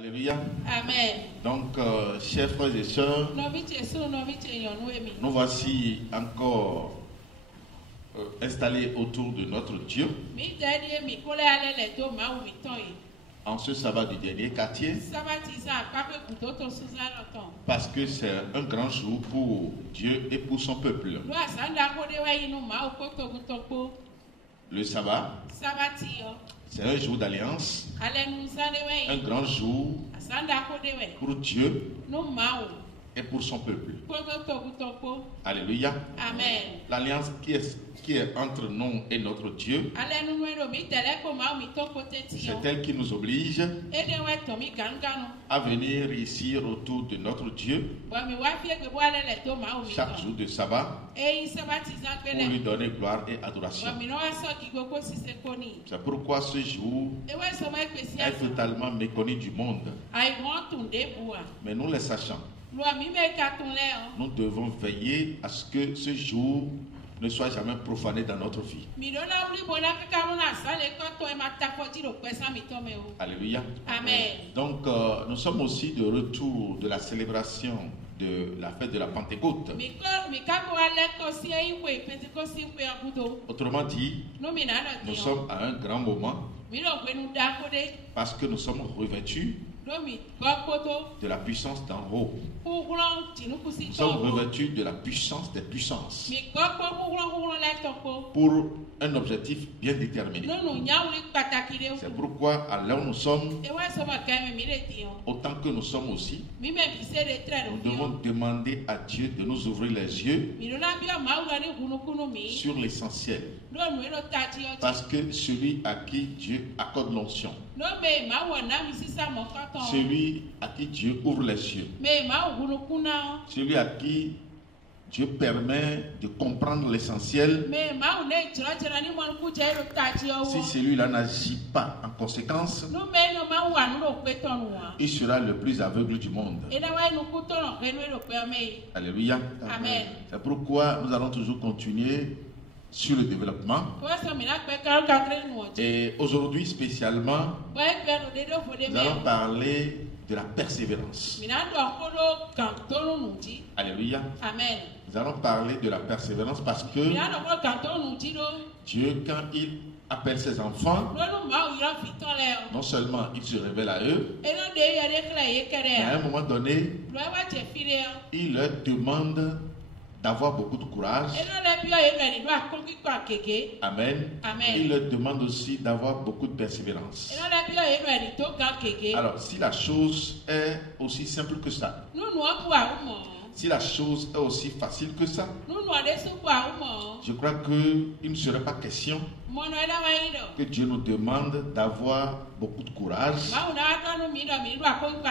Alléluia. Amen. Donc, chers frères et sœurs, nous voici encore installés autour de notre Dieu en ce sabbat du dernier quartier, parce que c'est un grand jour pour Dieu et pour son peuple. Le sabbat, c'est un jour d'alliance, un grand jour pour Dieu et pour son peuple. Alléluia. Amen. L'alliance qui est entre nous et notre Dieu, c'est elle qui nous oblige à venir ici autour de notre Dieu chaque jour de sabbat pour lui donner gloire et adoration. C'est pourquoi ce jour est totalement méconnu du monde. Mais nous le sachons. Nous devons veiller à ce que ce jour ne soit jamais profané dans notre vie. Alléluia. Amen. Donc, nous sommes aussi de retour de la célébration de la fête de la Pentecôte. Autrement dit, nous sommes à un grand moment parce que nous sommes revêtus de la puissance d'en haut. Nous sommes revêtus de la puissance des puissances pour un objectif bien déterminé. C'est pourquoi à l'heure où nous sommes, autant que nous sommes aussi, nous devons demander à Dieu de nous ouvrir les yeux sur l'essentiel. Parce que celui à qui Dieu accorde l'onction, celui à qui Dieu ouvre les yeux, celui à qui Dieu permet de comprendre l'essentiel, si celui-là n'agit pas en conséquence, il sera le plus aveugle du monde. Alléluia. Amen. C'est pourquoi nous allons toujours continuer sur le développement. Et aujourd'hui spécialement, nous allons parler de la persévérance. Alléluia. Amen. Nous allons parler de la persévérance parce que Dieu, quand il appelle ses enfants, non seulement il se révèle à eux, mais à un moment donné, il leur demande d'avoir beaucoup de courage. Amen. Amen. Il leur demande aussi d'avoir beaucoup de persévérance. Alors, si la chose est aussi simple que ça, si la chose est aussi facile que ça, je crois qu'il ne serait pas question que Dieu nous demande d'avoir beaucoup de courage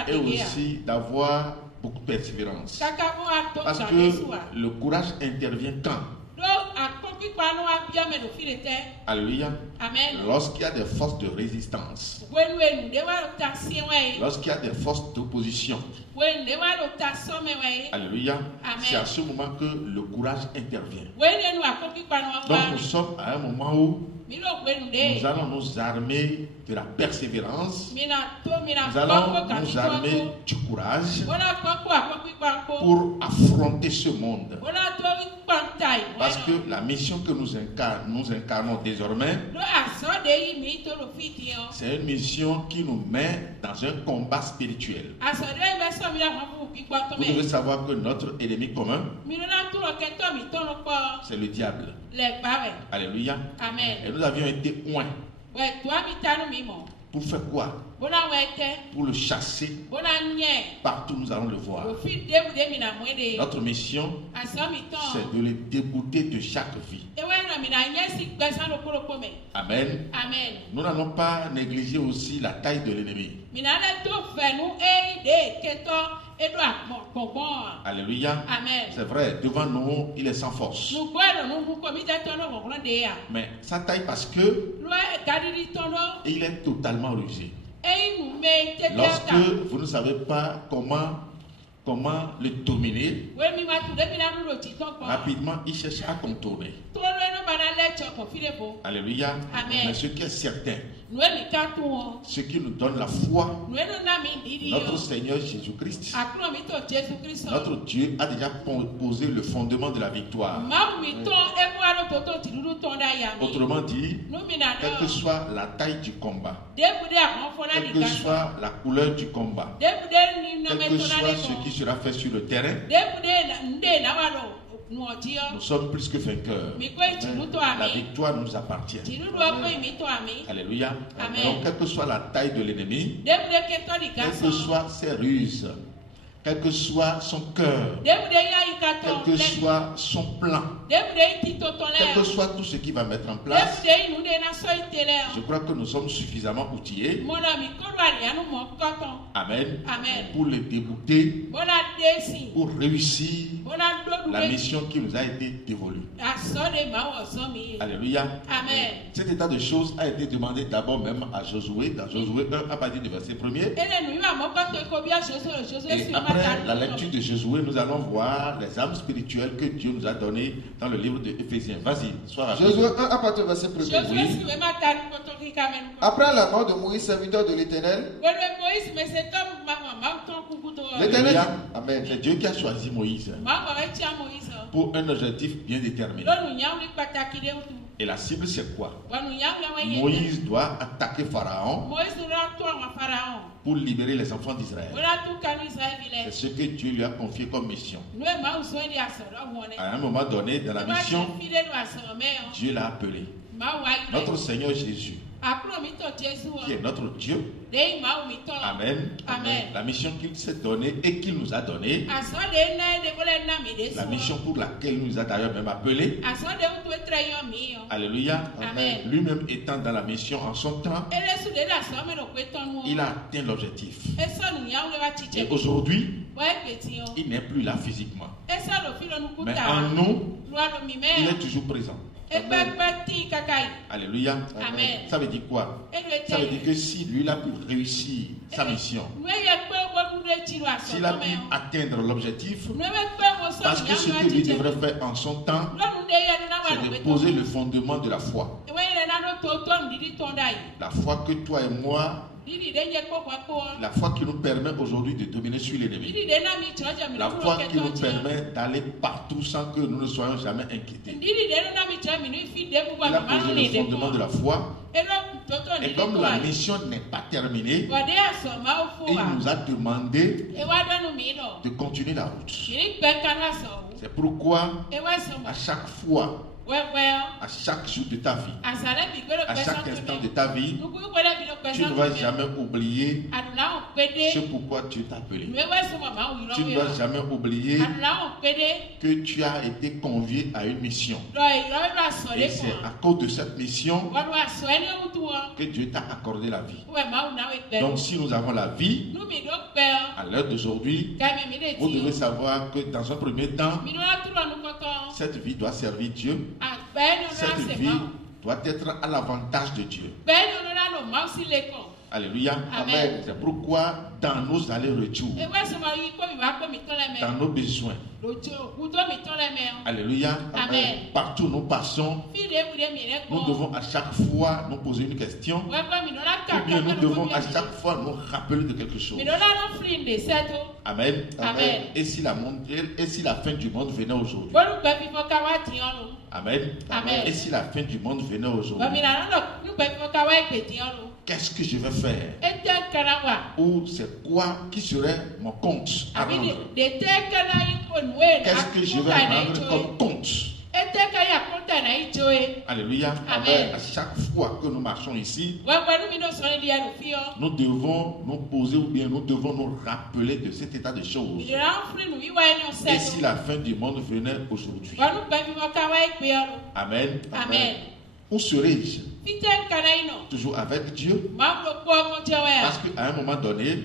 et aussi d'avoir beaucoup de persévérance. Parce que le courage intervient quand? Alléluia. Amen. Lorsqu'il y a des forces de résistance, lorsqu'il y a des forces d'opposition. Alléluia. Amen. C'est à ce moment que le courage intervient. Donc nous sommes à un moment où nous allons nous armer de la persévérance. Nous allons nous armer du courage pour affronter ce monde. Parce que la mission que nous incarnons désormais, c'est une mission qui nous met dans un combat spirituel. Vous devez savoir que notre ennemi commun, c'est le diable. Alléluia. Amen. Et nous avions été oints. Pour faire quoi? Pour le chasser. Partout nous allons le voir. Notre mission, c'est de le débouter de chaque vie. Amen. Amen. Nous n'allons pas négliger aussi la taille de l'ennemi. Alléluia. Amen. C'est vrai, devant nous, il est sans force. Mais sa taille parce que il est totalement rusé. Lorsque vous ne savez pas comment le dominer, rapidement il cherche à contourner. Alléluia. Mais ce qui est certain, ce qui nous donne la foi, notre Seigneur Jésus-Christ, notre Dieu a déjà posé le fondement de la victoire. Autrement dit, quelle que soit la taille du combat, quelle que soit la couleur du combat, quel que soit ce qui sera fait sur le terrain, nous sommes plus que vainqueurs. La victoire nous appartient. Alléluia. Donc, quelle que soit la taille de l'ennemi, quelle que soit ses ruses, quel que soit son cœur, quel que soit son plan, quel que soit tout ce qu'il va mettre en place, je crois que nous sommes suffisamment outillés, amen, pour le débouter, pour réussir la mission qui nous a été dévolue. Alléluia. Cet état de choses a été demandé d'abord même à Josué, dans Josué 1 à partir du verset 1er. Et après la lecture de Josué, nous allons voir les âmes spirituelles que Dieu nous a données dans le livre de Éphésiens. Vas-y, sois rapide. Josué 1 à partir du verset 1er. Oui. Après la mort de Moïse, serviteur de l'Éternel, l'Éternel, amen, c'est Dieu qui a choisi Moïse pour un objectif bien déterminé. Et la cible, c'est quoi? Moïse doit attaquer Pharaon pour libérer les enfants d'Israël. C'est ce que Dieu lui a confié comme mission. À un moment donné, dans la mission, Dieu l'a appelé. Notre Seigneur Jésus, qui est notre Dieu. Amen. Amen. La mission qu'il s'est donnée et qu'il nous a donnée, la mission pour laquelle il nous a d'ailleurs même appelés. Alléluia. Amen. Lui-même étant dans la mission en son temps, il a atteint l'objectif. Et aujourd'hui, il n'est plus là physiquement. Mais en nous, il est toujours présent. Amen. Alléluia. Amen. Ça veut dire quoi? Ça veut dire que si lui a pu réussir sa mission, s'il a pu atteindre l'objectif, parce que ce que lui devrait faire en son temps, c'est de poser le fondement de la foi. La foi que toi et moi, la foi qui nous permet aujourd'hui de dominer sur l'ennemi. La foi qui nous permet d'aller partout sans que nous ne soyons jamais inquiétés. Il a posé le fondement de la foi. Et comme la mission n'est pas terminée, il nous a demandé de continuer la route. C'est pourquoi à chaque fois, à chaque jour de ta vie, à chaque instant de ta vie, tu ne vas jamais oublier ce pourquoi Dieu t'a appelé. Tu ne vas jamais oublier que tu as été convié à une mission. Et c'est à cause de cette mission que Dieu t'a accordé la vie. Donc si nous avons la vie, à l'heure d'aujourd'hui, vous devez savoir que dans un premier temps, cette vie doit servir Dieu. Cette vie doit être à l'avantage de Dieu. Alléluia. Amen. C'est pourquoi dans nos allers-retours, dans nos besoins, alléluia, amen, partout où nous passons, nous devons à chaque fois nous poser une question, ou bien nous devons à chaque fois nous rappeler de quelque chose. Amen. Amen. Et si la fin du monde venait aujourd'hui? Amen. Amen. Et si la fin du monde venait aujourd'hui? Qu'est-ce que je vais faire? Ou c'est quoi qui serait mon compte à rendre? Qu'est-ce que je vais rendre comme compte? Alléluia. Amen. À chaque fois que nous marchons ici, nous devons nous poser ou bien nous devons nous rappeler de cet état de choses. Et si la fin du monde venait aujourd'hui? Amen. Amen. Où serais-je? Toujours avec Dieu. Parce qu'à un moment donné,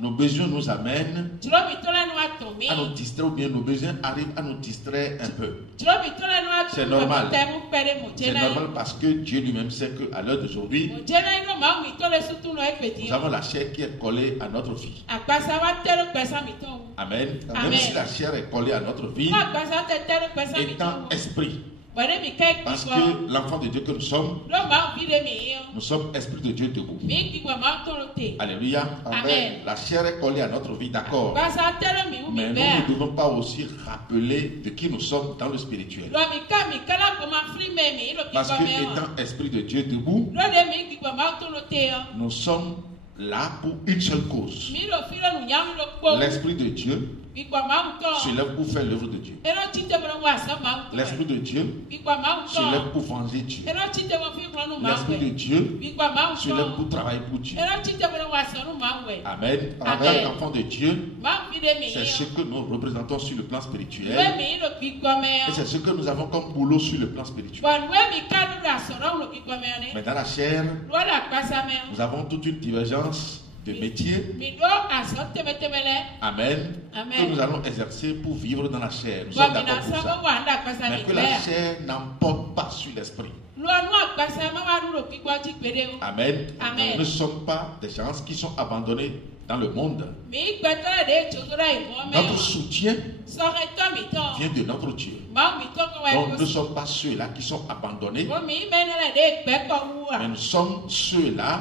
nos besoins nous amènent à nous distraire, ou bien nos besoins arrivent à nous distraire un peu. C'est normal. C'est normal parce que Dieu lui-même sait qu'à l'heure d'aujourd'hui, nous avons la chair qui est collée à notre vie. Amen. Même si la chair est collée à notre vie, étant esprit, Parce que l'enfant de Dieu que nous sommes esprit de Dieu debout. Alléluia. Amen. La chair est collée à notre vie, d'accord. Mais nous ne devons pas aussi rappeler de qui nous sommes dans le spirituel. Parce que étant esprit de Dieu debout, nous sommes là pour une seule cause. L'esprit de Dieu se lève pour faire l'œuvre de Dieu. L'esprit de Dieu se lève pour venger Dieu. L'esprit de Dieu se lève pour travailler pour Dieu. Amen. Amen. L'enfant de Dieu, c'est ce que nous représentons sur le plan spirituel. Et c'est ce que nous avons comme boulot sur le plan spirituel. Mais dans la chair, nous avons toute une divergence de métier. Amen. Que nous allons exercer pour vivre dans la chair. Nous sommes d'accord pour ça. Mais que la chair n'emporte pas sur l'esprit. Amen. Nous ne sommes pas des gens qui sont abandonnés dans le monde. Notre soutien vient de notre Dieu. Donc nous ne sommes pas ceux-là qui sont abandonnés. Mais nous sommes ceux-là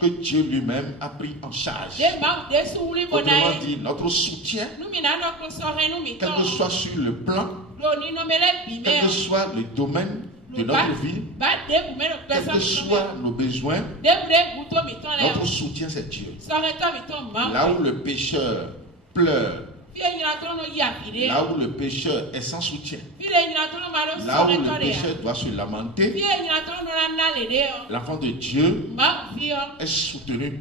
que Dieu lui-même a pris en charge. Autrement dit, notre soutien, quel que soit sur le plan, quel que soit le domaine de notre vie, quels que soient nos besoins, notre soutien c'est Dieu. Là où le pécheur pleure, là où le pécheur est sans soutien, là où le pécheur doit se lamenter, l'enfant de Dieu est soutenu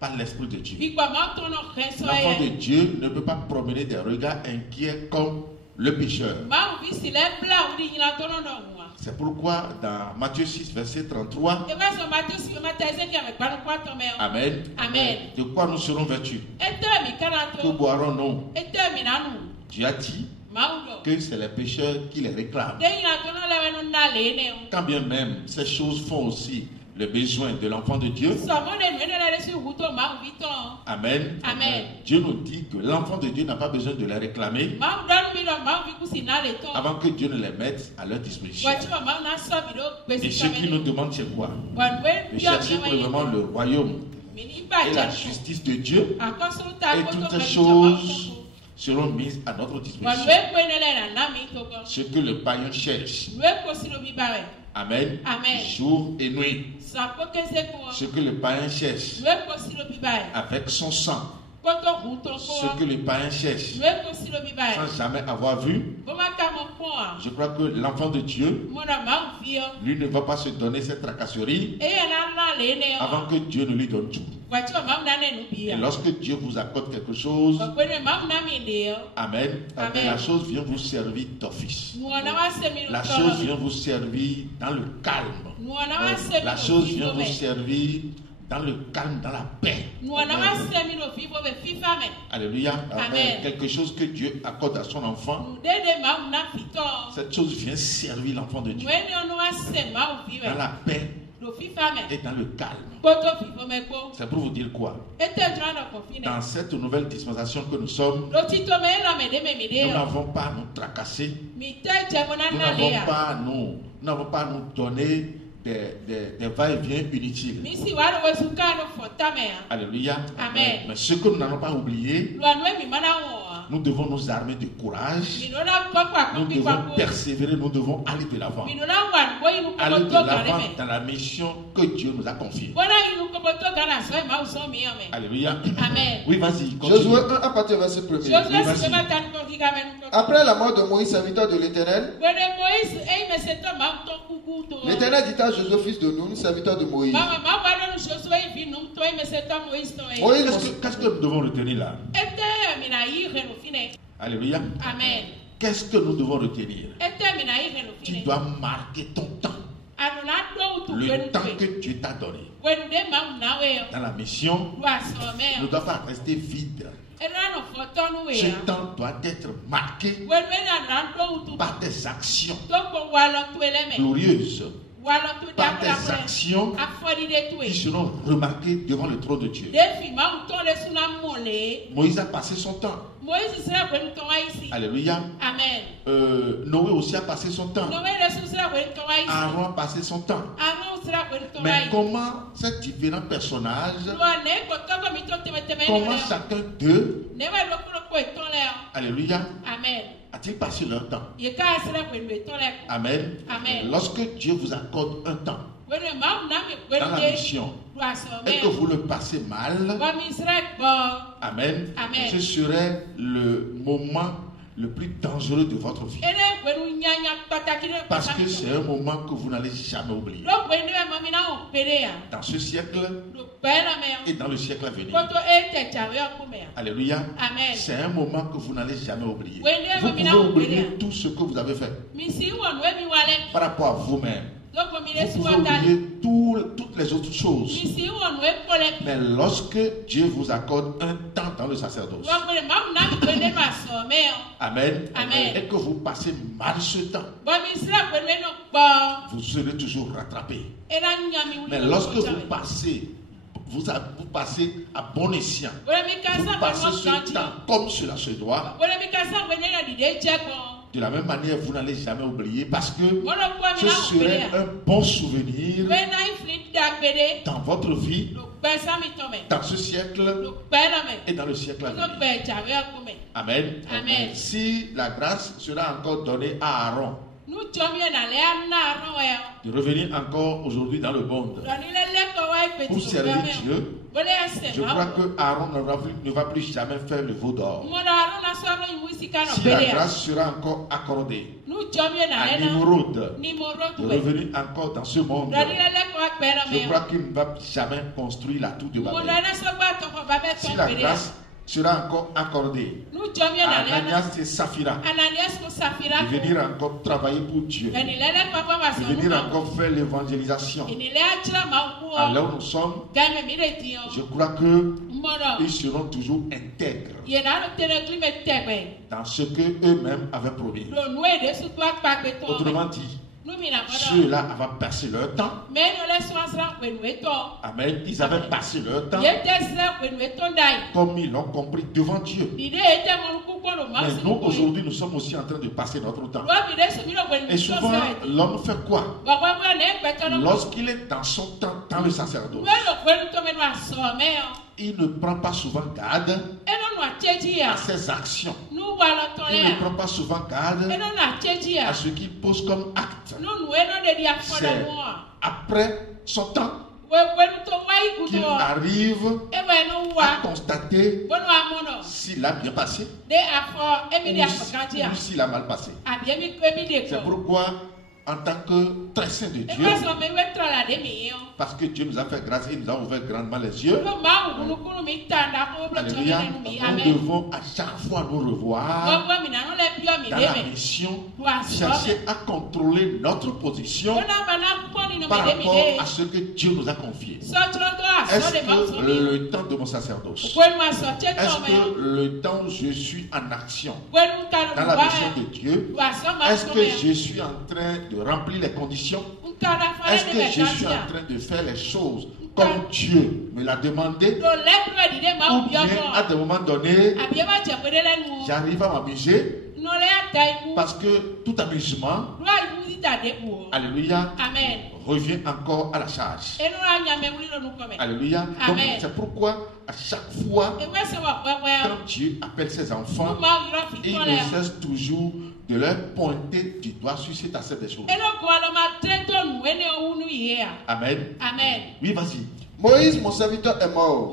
par l'Esprit de Dieu. L'enfant de Dieu ne peut pas promener des regards inquiets comme le pécheur. C'est pourquoi dans Matthieu 6, verset 33, Amen. De quoi nous serons vêtus? Que boirons-nous? Dieu a dit que c'est les pécheurs qui les réclament. Quand bien même ces choses font aussi le besoin de l'enfant de Dieu. Amen. Dieu nous dit que l'enfant de Dieu n'a pas besoin de les réclamer avant que Dieu ne les mette à leur disposition. Et ce qu'il nous demande, c'est quoi? De chercher vraiment le royaume et la justice de Dieu, et toutes ces choses seront mises à notre disposition. Ce que le païen cherche. Amen. Jour et nuit. Ce que le païen cherche avec son sang. Ce que le païen cherche sans jamais avoir vu. Je crois que l'enfant de Dieu, lui, ne va pas se donner cette tracasserie avant que Dieu ne lui donne tout. Et lorsque Dieu vous accorde quelque chose, Amen, la chose vient vous servir d'office. La chose vient vous servir dans le calme. La chose vient vous servir dans le calme, dans la paix. Alléluia. Amen. Quelque chose que Dieu accorde à son enfant, cette chose vient servir l'enfant de Dieu dans la paix et dans le calme. C'est pour vous dire quoi? Dans cette nouvelle dispensation que nous sommes, nous n'avons pas à nous tracasser. Nous n'avons pas à nous donner des va-et-vient inutiles. Alléluia. Amen. Mais ce que nous n'allons pas oublier, nous devons nous armer de courage. Nous devons persévérer, nous devons aller de l'avant. Aller de l'avant dans la mission que Dieu nous a confiée. Alléluia. Amen. Oui, vas-y. Josué 1 à partir du verset 1er. Oui, vas-y. Après la mort de Moïse, serviteur de l'Éternel, l'Éternel dit à Josué, fils de Nun, serviteur de Moïse. Moïse, qu'est-ce que nous devons retenir là? Alléluia. Amen. Qu'est-ce que nous devons retenir? Tu dois marquer ton temps. Le temps que Dieu t'a donné dans la mission ne doit pas rester vide. Ce temps doit être marqué par des actions glorieuses par tes actions qui seront remarquées devant le trône de Dieu. Moïse a passé son temps. Alléluia. Amen. Noé aussi a passé son temps. Aaron a passé son temps. Mais comment ces différents personnages, comment chacun d'eux, alléluia, Amen, a-t-il passé leur temps? Amen. Amen. Lorsque Dieu vous accorde un temps dans la mission et que vous le passez mal, amen, Amen. Ce serait le moment le plus dangereux de votre vie. Parce que c'est un moment que vous n'allez jamais oublier. Dans ce siècle et dans le siècle à venir. Alléluia. Amen. C'est un moment que vous n'allez jamais oublier. Vous pouvez oublier tout ce que vous avez fait par rapport à vous-même. Vous pouvez oublier toutes les autres choses. Mais lorsque Dieu vous accorde un temps dans le sacerdoce, amen, Amen. Et que vous passez mal ce temps, vous serez toujours rattrapé. Mais lorsque vous passez, vous passez à bon escient, vous passez ce temps comme cela se doit, de la même manière, vous n'allez jamais oublier parce que ce serait un bon souvenir dans votre vie, dans ce siècle et dans le siècle à venir. Amen. Amen. Si la grâce sera encore donnée à Aaron de revenir encore aujourd'hui dans le monde pour servir Dieu, je crois que Aaron ne va plus jamais faire le veau d'or. Si la grâce sera encore accordée à Nimrod de revenir encore dans ce monde, je crois qu'il ne va jamais construire la tour de Babel. Si la grâce sera encore accordée à Ananias et Saphira de venir encore travailler pour Dieu, de venir encore faire l'évangélisation. À là où nous sommes, je crois qu'ils seront toujours intègres dans ce qu'eux-mêmes avaient promis. Autrement dit, ceux-là avaient passé leur temps. Amen. Ils avaient passé leur temps comme ils l'ont compris devant Dieu. Mais nous, aujourd'hui, nous sommes aussi en train de passer notre temps. Et souvent, l'homme fait quoi? Lorsqu'il est dans son temps, dans le sacerdoce, il ne prend pas souvent garde à ses actions. Il ne prend pas souvent garde à ce qu'il pose comme acte. C'est après son temps qu'il arrive à constater s'il a bien passé ou s'il a mal passé. C'est pourquoi, en tant que très saint de Dieu, parce que Dieu nous a fait grâce et nous a ouvert grandement les yeux, alléluia, nous devons à chaque fois nous revoir dans la mission, chercher à contrôler notre position par rapport à ce que Dieu nous a confié. Est-ce que le temps de mon sacerdoce, est-ce que le temps où je suis en action dans la mission de Dieu, est-ce que je suis en train de remplir les conditions? Est-ce que je suis en train de faire les choses comme Dieu me l'a demandé? Ou bien à des moments donnés, j'arrive à m'amuser? Parce que tout amusement, alléluia, revient encore à la charge. Alléluia. Donc c'est pourquoi à chaque fois, quand Dieu appelle ses enfants, il ne cesse toujours de leur pointer du doigt sur cet aspect des choses. Amen. Amen. Oui, vas-y. Moïse, mon serviteur, est mort.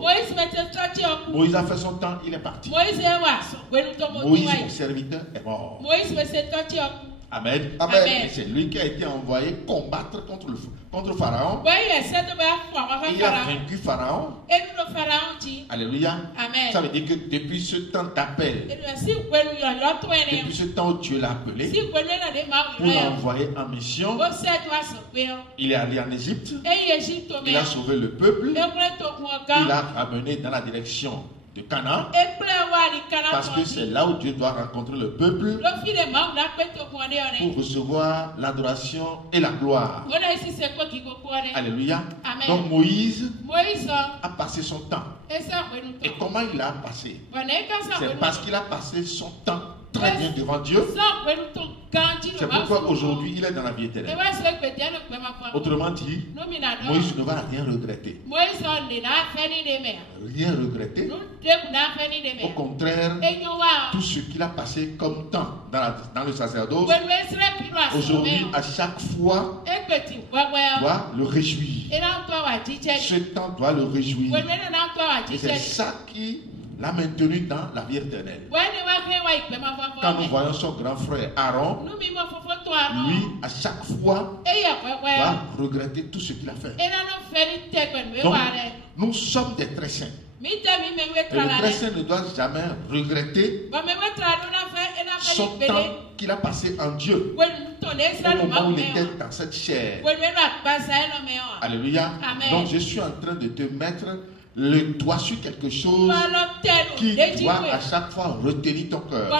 Moïse a fait son temps, il est parti. Moïse, mon serviteur, est mort. Amen. Amen. Et c'est lui qui a été envoyé combattre contre Pharaon. Il a vaincu Pharaon. Alléluia. Amen. Ça veut dire que depuis ce temps d'appel, depuis ce temps où Dieu l'a appelé pour l'envoyer en mission, il est allé en Égypte. Il a sauvé le peuple. Il a ramené dans la direction de Canaan, parce que c'est là où Dieu doit rencontrer le peuple pour recevoir l'adoration et la gloire. Alléluia. Donc Moïse a passé son temps. Et comment il a passé? C'est parce qu'il a passé son temps très bien devant Dieu. C'est pourquoi aujourd'hui il est dans la vie éternelle. Autrement dit, Moïse ne va rien regretter. Rien regretter. Au contraire, tout ce qu'il a passé comme temps dans le sacerdoce, aujourd'hui, à chaque fois, doit le réjouir. Ce temps doit le réjouir. Et c'est ça qui l'a maintenu dans la vie éternelle. Quand nous voyons son grand frère Aaron, lui, à chaque fois, va regretter tout ce qu'il a fait. Donc, nous sommes des très saints. Et le très saint ne doit jamais regretter son temps qu'il a passé en Dieu au moment où il était dans cette chair. Alléluia. Donc je suis en train de te mettre le doigt sur quelque chose qui doit à chaque fois retenir ton cœur.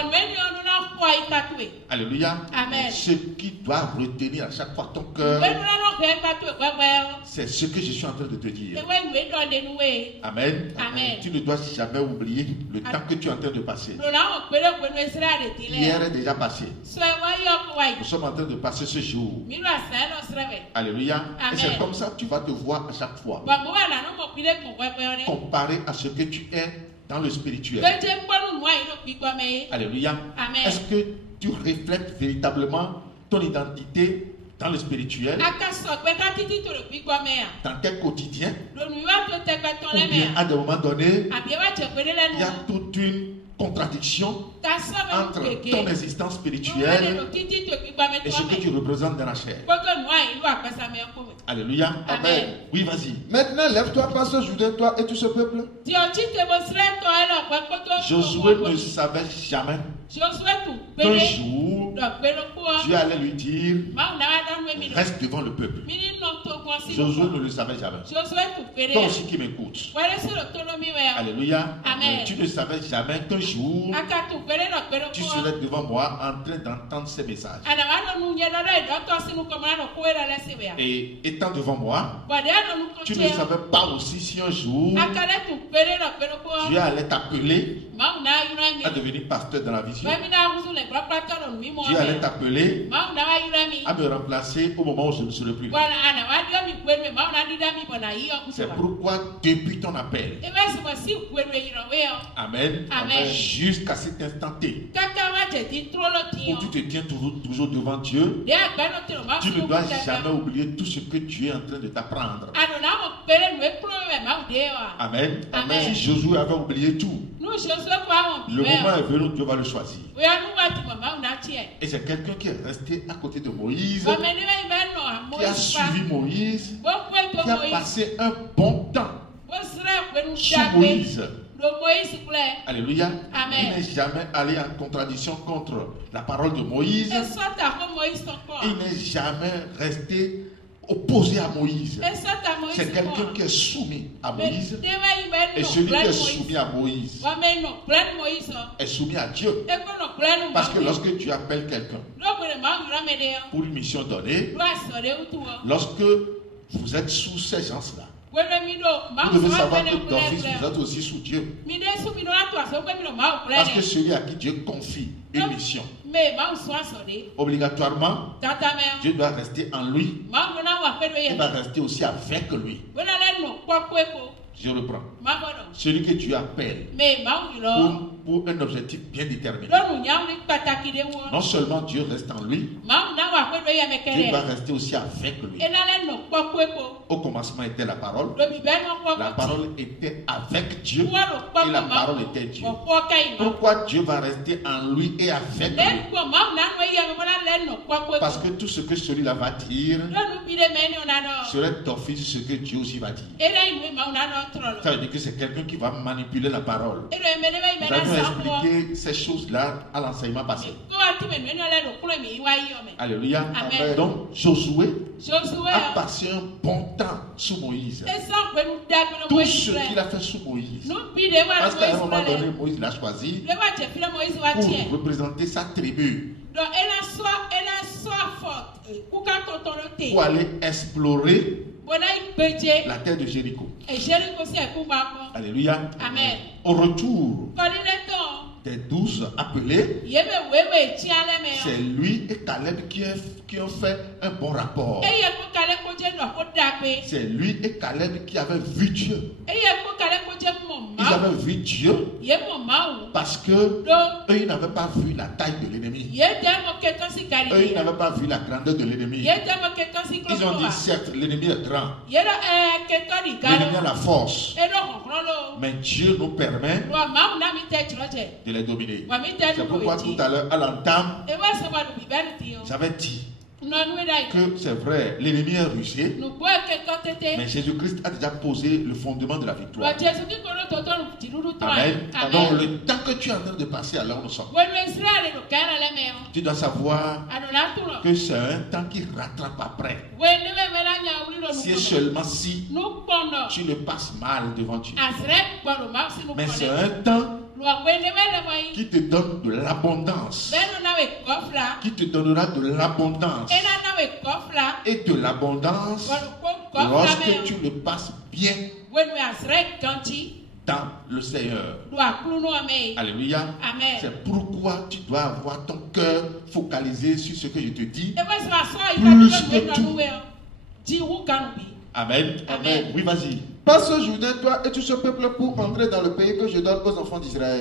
Alléluia. Amen. Ce qui doit retenir à chaque fois ton cœur, c'est ce que je suis en train de te dire. Amen. Amen. Tu ne dois jamais oublier le temps que tu es en train de passer. Hier est déjà passé. Nous sommes en train de passer ce jour. Alléluia. Amen. Et c'est comme ça que tu vas te voir à chaque fois. Comparé à ce que tu es dans le spirituel. Alléluia. Est-ce que tu reflètes véritablement ton identité dans le spirituel? Dans quel quotidien? Ou bien à des moments donnés, il y a toute une contradiction entre ton existence spirituelle et ce que tu représentes dans la chair. Alléluia. Amen. Oui, vas-y. Maintenant, lève-toi, passe au Jourdain, toi et tout ce peuple. Josué ne savait jamais qu'un jour, Dieu allait lui dire, reste devant le peuple. Josué ne le savait jamais. Toi aussi qui m'écoutes. Alléluia. Amen. Tu ne savais jamais qu'un jour, tu serais devant moi en train d'entendre ces messages. Et étant devant moi, tu ne savais pas aussi si un jour, Dieu allait t'appeler à devenir pasteur dans la vision. Dieu allait t'appeler à me remplacer au moment où je ne serai plus. C'est pourquoi depuis ton appel, Amen, Amen. Jusqu'à cet instant T, où tu te tiens toujours devant Dieu, tu ne dois jamais oublier tout ce que tu es en train de t'apprendre. Amen. Amen. Si Josué avait oublié tout, le moment est venu où Dieu va le choisir. Et c'est quelqu'un qui est resté à côté de Moïse, qui a suivi Moïse, qui a passé un bon temps sous Moïse. Alléluia. Amen. Il n'est jamais allé en contradiction contre la parole de Moïse. Il n'est jamais resté opposé à Moïse. C'est quelqu'un qui est soumis à Moïse. Et celui qui est soumis à Moïse est soumis à Dieu. Parce que lorsque tu appelles quelqu'un pour une mission donnée, lorsque vous êtes sous ces gens-là, vous devez savoir que d'office vous êtes aussi sous Dieu. Parce que celui à qui Dieu confie une mission, obligatoirement, Dieu doit rester en lui. Il va rester aussi avec lui. Je reprends. Celui que Dieu appelle pour un objectif bien déterminé. Non seulement Dieu reste en lui, Dieu va rester aussi avec lui. Au commencement était la parole. La parole était avec Dieu et la parole était Dieu. Pourquoi Dieu va rester en lui et avec lui? Parce que tout ce que celui-là va dire serait d'office ce que Dieu aussi va dire. Ça veut dire que c'est quelqu'un qui va manipuler la parole. Nous allons expliquer ces choses-là à l'enseignement passé. Alléluia. Amen. Donc Josué a passé un bon temps sous Moïse. Tout ce qu'il a fait sous Moïse. Parce qu'à un moment donné, Moïse l'a choisi pour représenter sa tribu. Pour aller explorer la terre de Jéricho. Alléluia. Amen. Au retour des 12 appelés, c'est lui et Caleb qui ont fait un bon rapport. C'est lui et Caleb qui avaient vu Dieu. Ils avaient vu Dieu parce que eux, ils n'avaient pas vu la taille de l'ennemi. Eux, ils n'avaient pas vu la grandeur de l'ennemi. Ils ont dit, certes, l'ennemi est grand. L'ennemi a la force. Mais Dieu nous permet de les dominer. C'est pourquoi tout à l'heure, à l'entame, j'avais dit que c'est vrai, l'ennemi est rusé, mais Jésus-Christ a déjà posé le fondement de la victoire. Amen. Donc le temps que tu es en train de passer à là où nous sommes, tu dois savoir que c'est un temps qui rattrape après. Si et seulement si tu le passes mal devant Dieu. Mais c'est un temps qui te donne de l'abondance, qui te donnera de l'abondance et de l'abondance lorsque tu le passes bien dans le Seigneur. Alléluia. C'est pourquoi tu dois avoir ton cœur focalisé sur ce que je te dis plus que tout. Amen. Amen. Oui, vas-y. Passe au Jourdain, toi et tout ce peuple, pour entrer dans le pays que je donne aux enfants d'Israël.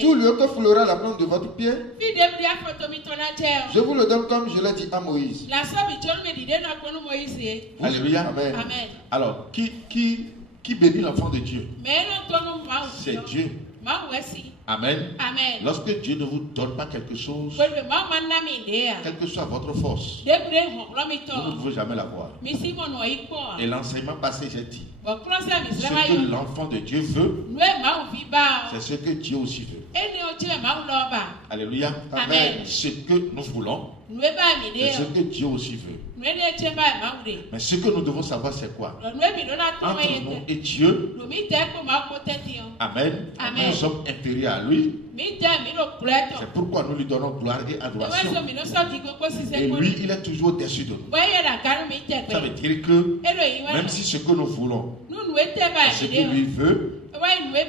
Tout lieu que foulera la plante de votre pied, je vous le donne comme je l'ai dit à Moïse. Alléluia. Amen. Amen. Alors, qui bénit l'enfant de Dieu? C'est Dieu. Amen. Amen. Lorsque Dieu ne vous donne pas quelque chose, quelle que soit votre force, vous ne pouvez jamais l'avoir. Et l'enseignement passé, j'ai dit, ce que l'enfant de Dieu veut, c'est ce que Dieu aussi veut. Alléluia. Amen. Ce que nous voulons, c'est ce que Dieu aussi veut. Mais ce que nous devons savoir, c'est quoi? Entre nous et Dieu, Amen. Amen. Nous sommes inférieurs à lui. C'est pourquoi nous lui donnons gloire et adoration. Et lui, il est toujours au-dessus de nous. Ça veut dire que même si ce que nous voulons, ce que lui veut,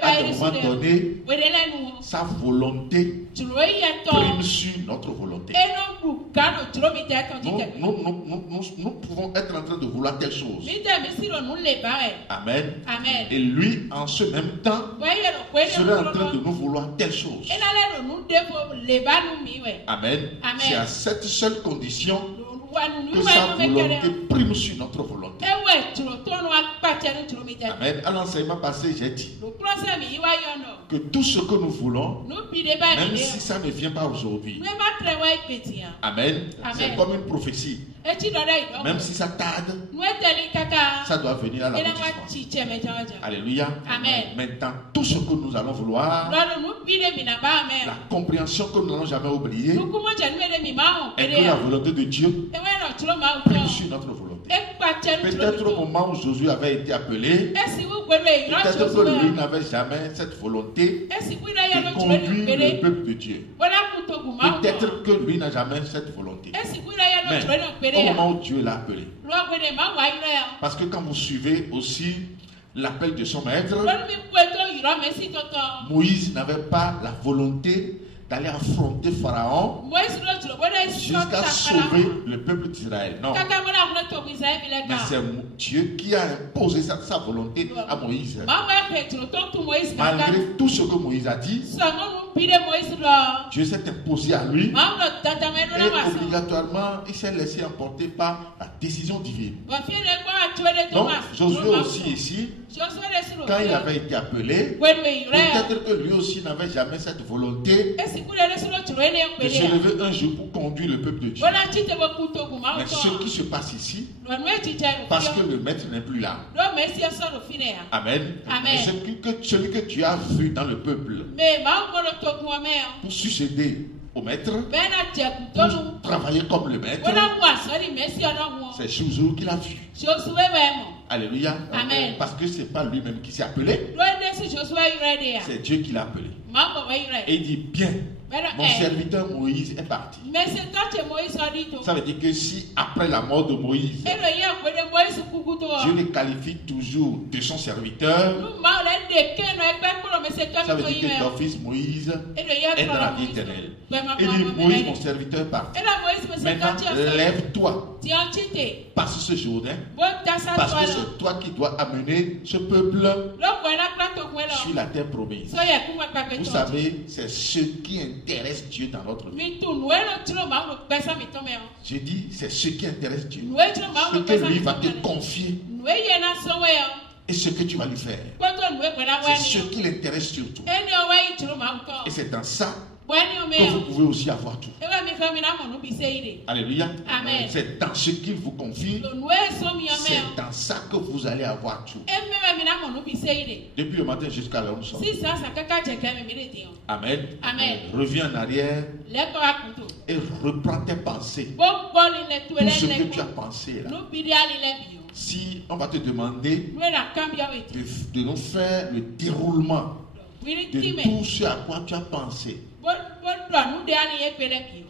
à un moment donné, sa volonté prime sur notre volonté. Nous pouvons être en train de vouloir telle chose. Amen. Amen. Et lui, en ce même temps, serait en train de nous vouloir telle chose. Amen. C'est à cette seule condition que sa volonté prime sur notre volonté. Amen. À l'enseignement passé, j'ai dit que tout ce que nous voulons, même si ça ne vient pas aujourd'hui, Amen, c'est comme une prophétie. Même si ça tarde, ça doit venir à l'aboutissement. Alléluia. Amen. Maintenant, tout ce que nous allons vouloir, la compréhension que nous n'allons jamais oublier, est que la volonté de Dieu prime sur notre volonté. Peut-être au moment où Josué avait été appelé, peut-être que lui n'avait jamais cette volonté de conduire le peuple de Dieu. Peut-être que lui n'a jamais cette volonté. Mais au moment où Dieu l'a appelé, parce que quand vous suivez aussi l'appel de son maître, Moïse n'avait pas la volonté d'aller affronter Pharaon jusqu'à sauver le peuple d'Israël. Non. Mais c'est Dieu qui a imposé sa volonté à Moïse. Malgré tout ce que Moïse a dit, Dieu s'est imposé à lui et obligatoirement il s'est laissé emporter par la décision divine. Donc Josué aussi ici quand il avait été appelé, peut-être que lui aussi n'avait jamais cette volonté de se lever un jour pour conduire le peuple de Dieu. Mais ce qui se passe ici, parce que le maître n'est plus là. Amen. Celui que tu as vu dans le peuple pour succéder au maître, pour travailler comme le maître, c'est Josué qui l'a vu. Alléluia. Amen. Parce que ce n'est pas lui-même qui s'est appelé, c'est Dieu qui l'a appelé. Et il dit bien, mon serviteur Moïse est parti. Ça veut dire que si après la mort de Moïse, Dieu le qualifie toujours de son serviteur, ça veut dire que ton fils Moïse est dans la vie éternelle. Il dit, Moïse, mon serviteur, est parti. Maintenant, lève-toi, passe ce Jourdain, parce que c'est toi qui dois amener ce peuple sur la terre promise. Vous savez, c'est ce qui intéresse Dieu dans notre vie. J'ai dit, c'est ce qui intéresse Dieu. Ce que lui va te confier et ce que tu vas lui faire. C'est ce qui l'intéresse surtout. Et c'est dans ça que vous pouvez aussi avoir tout. Alléluia. C'est dans ce qu'il vous confie. C'est dans ça que vous allez avoir tout. Depuis le matin jusqu'à l'heure où nous sommes. Amen. Reviens en arrière et reprends tes pensées. Tout ce que tu as pensé là. Si on va te demander de nous faire le déroulement de tout ce à quoi tu as pensé.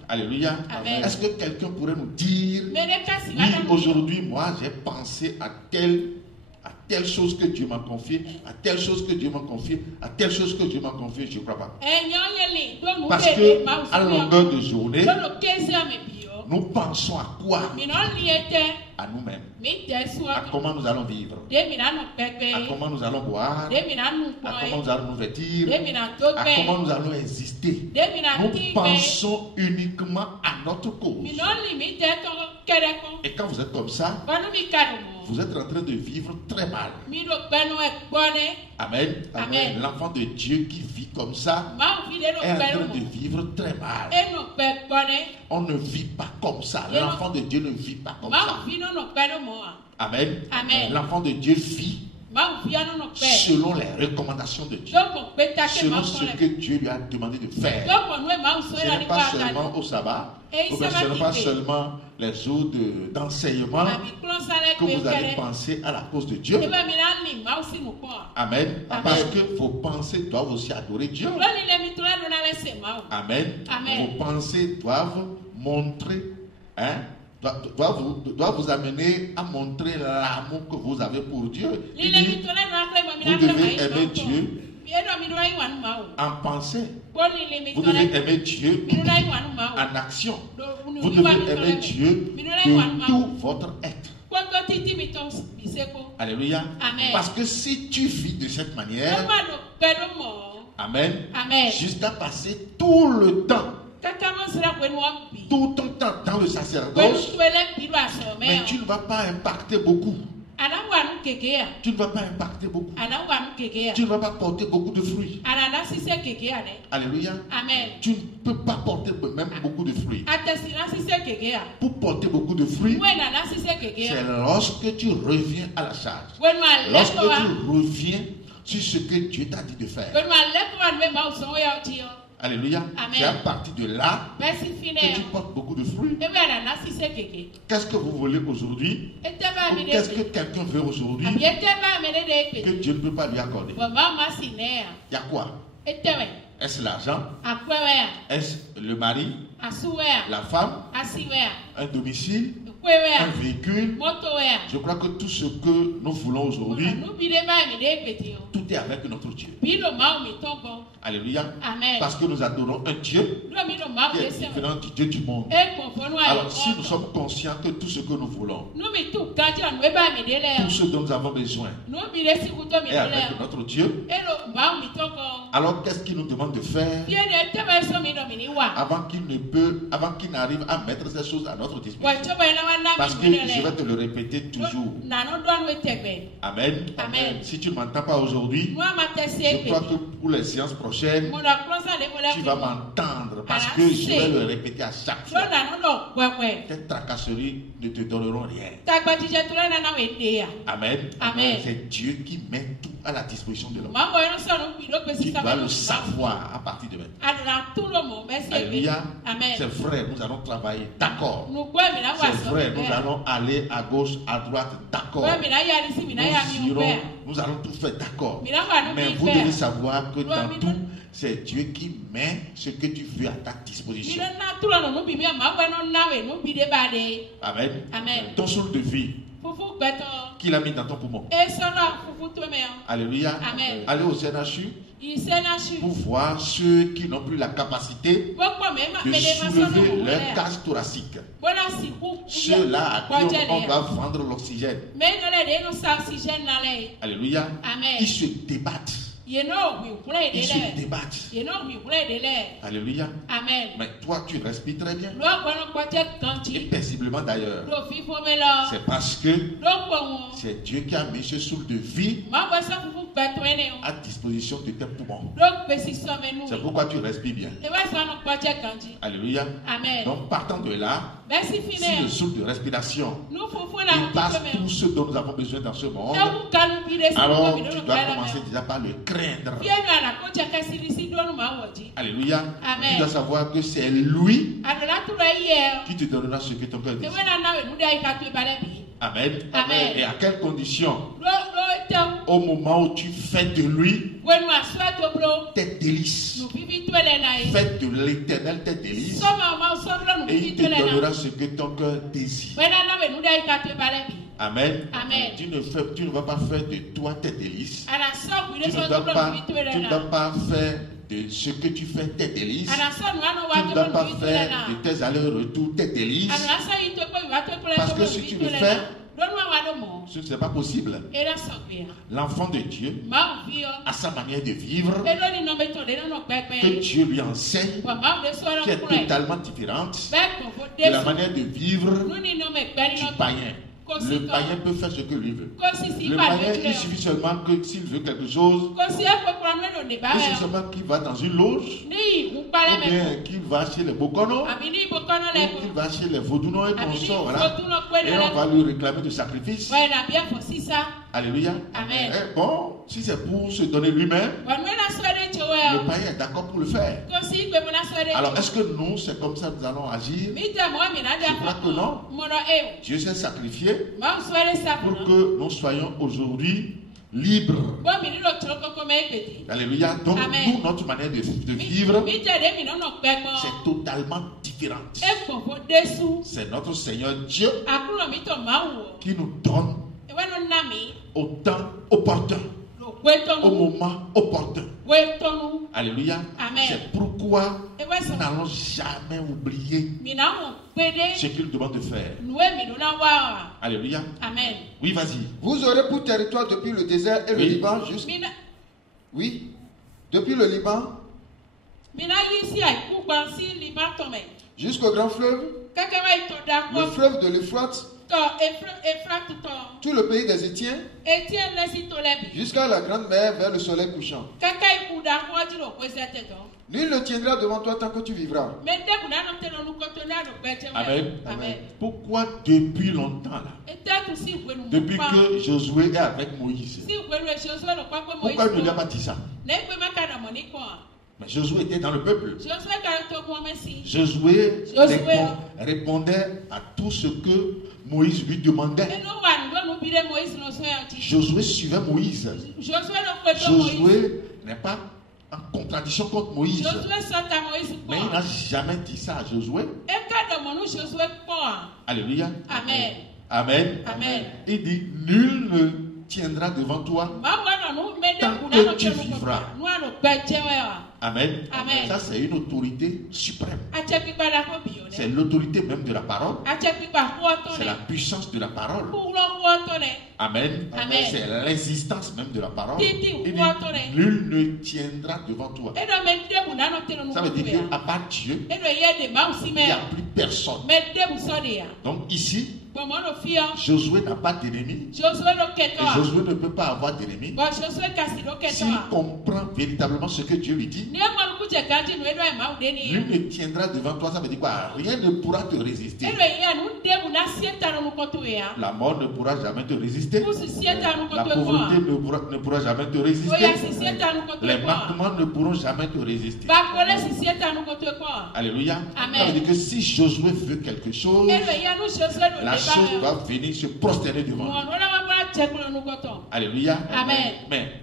Alléluia. Est-ce que quelqu'un pourrait nous dire, oui, aujourd'hui, moi, j'ai pensé à telle chose que Dieu m'a confiée, à telle chose que Dieu m'a confiée, à telle chose que Dieu m'a confiée, je ne crois pas. Parce que à longueur de journée, nous pensons à quoi? À nous-mêmes. À comment nous allons vivre. À comment nous allons boire. À comment nous allons nous vêtir. À comment nous allons exister. Nous pensons uniquement à notre cause. Et quand vous êtes comme ça, vous êtes en train de vivre très mal. Amen. L'enfant de Dieu qui vit comme ça est en train de vivre très mal. On ne vit pas comme ça. L'enfant de Dieu ne vit pas comme ça. Amen. L'enfant de Dieu vit selon les recommandations de Dieu, selon ce que Dieu lui a demandé de faire. Ce n'est pas seulement au sabbat, ce n'est pas seulement les jours d'enseignement que vous allez penser à la cause de Dieu. Amen. Parce que vos pensées doivent aussi adorer Dieu. Amen. Vos pensées doivent montrer, doit vous amener à montrer l'amour que vous avez pour Dieu. Il dit, vous devez aimer Dieu en pensée. Vous devez aimer Dieu en action. Vous devez aimer Dieu de tout votre être. Alléluia. Parce que si tu vis de cette manière, amen, jusqu'à passer tout le temps, tout ton temps dans le sacerdoce, mais tu ne vas pas impacter beaucoup. Tu ne vas pas impacter beaucoup. Tu ne vas pas porter beaucoup de fruits. Alléluia. Tu ne peux pas porter même beaucoup de fruits. Pour porter beaucoup de fruits, c'est lorsque tu reviens à la charge. Lorsque tu reviens sur ce que Dieu t'a dit de faire. Alléluia. C'est à partir de là que tu portes beaucoup de fruits. Qu'est-ce que vous voulez aujourd'hui? Qu'est-ce que quelqu'un veut aujourd'hui que Dieu ne peut pas lui accorder? Il y a quoi? Est-ce l'argent? Est-ce le mari? La femme? Un domicile? Un véhicule? Je crois que tout ce que nous voulons aujourd'hui, tout est avec notre Dieu. Alléluia. Parce que nous adorons un Dieu qui est différent du Dieu du monde. Alors si nous sommes conscients que tout ce que nous voulons, tout ce dont nous avons besoin est avec notre Dieu, alors qu'est-ce qu'il nous demande de faire avant qu'il ne avant qu'il n'arrive à mettre ces choses à notre disposition. Parce que je vais te le répéter toujours. Amen. Amen. Si tu ne m'entends pas aujourd'hui, je crois que pour les séances prochaines, tu vas m'entendre parce que je vais le répéter à chaque fois. Tes tracasseries ne te donneront rien. Amen. Amen. C'est Dieu qui met tout à la disposition de l'homme. Tu dois le savoir à partir de maintenant. Alléluia. C'est vrai, nous allons travailler. D'accord. C'est vrai, nous allons aller à gauche, à droite. D'accord. Nous allons tout faire. D'accord. Mais vous devez savoir que dans tout, c'est Dieu qui met ce que tu veux à ta disposition. Amen. Ton souffle de vie qu'il a mis dans ton poumon. Alléluia. Allez au CNHU pour voir ceux qui n'ont plus la capacité de soulever leur cage thoracique. Ceux-là à qui on va vendre l'oxygène. Alléluia. Ils se débattent. Ils se débattent. Alléluia. Amen. Mais toi, tu respires très bien. Et paisiblement d'ailleurs. C'est parce que c'est Dieu qui a mis ce souffle de vie à disposition de tes poumons. C'est pourquoi tu respires bien. Alléluia. Amen. Donc partant de là, si le souffle de respiration dépasse tout ce dont nous avons besoin dans ce monde, alors tu dois commencer déjà par le craindre. Alléluia. Amen. Tu dois savoir que c'est lui qui te donnera ce que ton cœur désire. Amen. Amen. Et à quelles conditions? Au moment où tu fais de lui tes délices. Fais de l'Éternel tes délices. Et il te donnera ce que ton cœur désire. Amen. Amen. Tu ne vas pas faire de toi tes délices. Tu ne dois pas faire de ce que tu fais tes délices. Tu ne dois pas faire de tes allers-retours tes délices. Parce que si tu le fais, ce n'est pas possible. L'enfant de Dieu a sa manière de vivre que Dieu lui enseigne, qui est totalement différente de la manière de vivre du païen. Le païen peut faire ce que lui veut. Le païen, il suffit seulement que s'il veut quelque chose, il suffit seulement qu'il va dans une loge, ou bien qu'il va chez les Bokono, ou qu'il va chez les Vaudounos et consorts, voilà. Et on va lui réclamer du sacrifice. Alléluia. Amen. Et bon, si c'est pour se donner lui-même, le païen est d'accord pour le faire. Alors, est-ce que nous, c'est comme ça que nous allons agir? Je crois que non. Dieu s'est sacrifié pour que nous soyons aujourd'hui libres. Alléluia. Donc, nous, notre manière de vivre, c'est totalement différente. C'est notre Seigneur Dieu qui nous donne au temps opportun, au moment opportun. Alléluia. C'est pourquoi nous n'allons jamais oublier ce qu'il demande de faire. Alléluia. Amen. Oui, vas-y. Vous aurez pour territoire depuis le désert et le Liban Oui. Depuis le Liban jusqu'au grand fleuve, le fleuve de l'Euphrate, tout le pays des Étiens, jusqu'à la grande mer vers le soleil couchant. Nul ne tiendra devant toi tant que tu vivras. Amen. Amen. Pourquoi depuis longtemps là? Depuis que Josué est avec Moïse. Pourquoi il ne lui a pas dit ça? Mais Josué était dans le peuple. Josué répondait à tout ce que Moïse lui demandait. Josué suivait Moïse. Josué n'est pas en contradiction contre Moïse. Mais il n'a jamais dit ça à Josué. Alléluia. Amen. Amen. Amen. Il dit, nul ne tiendra devant toi tant que tu vivras. Amen. Amen. Ça, c'est une autorité suprême. C'est l'autorité même de la parole. C'est la puissance de la parole. Amen. Amen. C'est l'existence même de la parole. Il dit, nul ne tiendra devant toi. Ça veut dire qu'à part Dieu, il n'y a plus personne. Donc ici, Josué n'a pas d'ennemi. Et Josué ne peut pas avoir d'ennemi. S'il comprend véritablement ce que Dieu lui dit, lui ne tiendra devant toi. Ça veut dire quoi? Rien ne pourra te résister. La mort ne pourra jamais te résister. La pauvreté ne pourra jamais te résister. Les manquements ne pourront jamais te résister. Alléluia. Ça veut dire que si Josué veut quelque chose, la chose doit venir se prosterner devant lui. Alléluia. Amen. Mais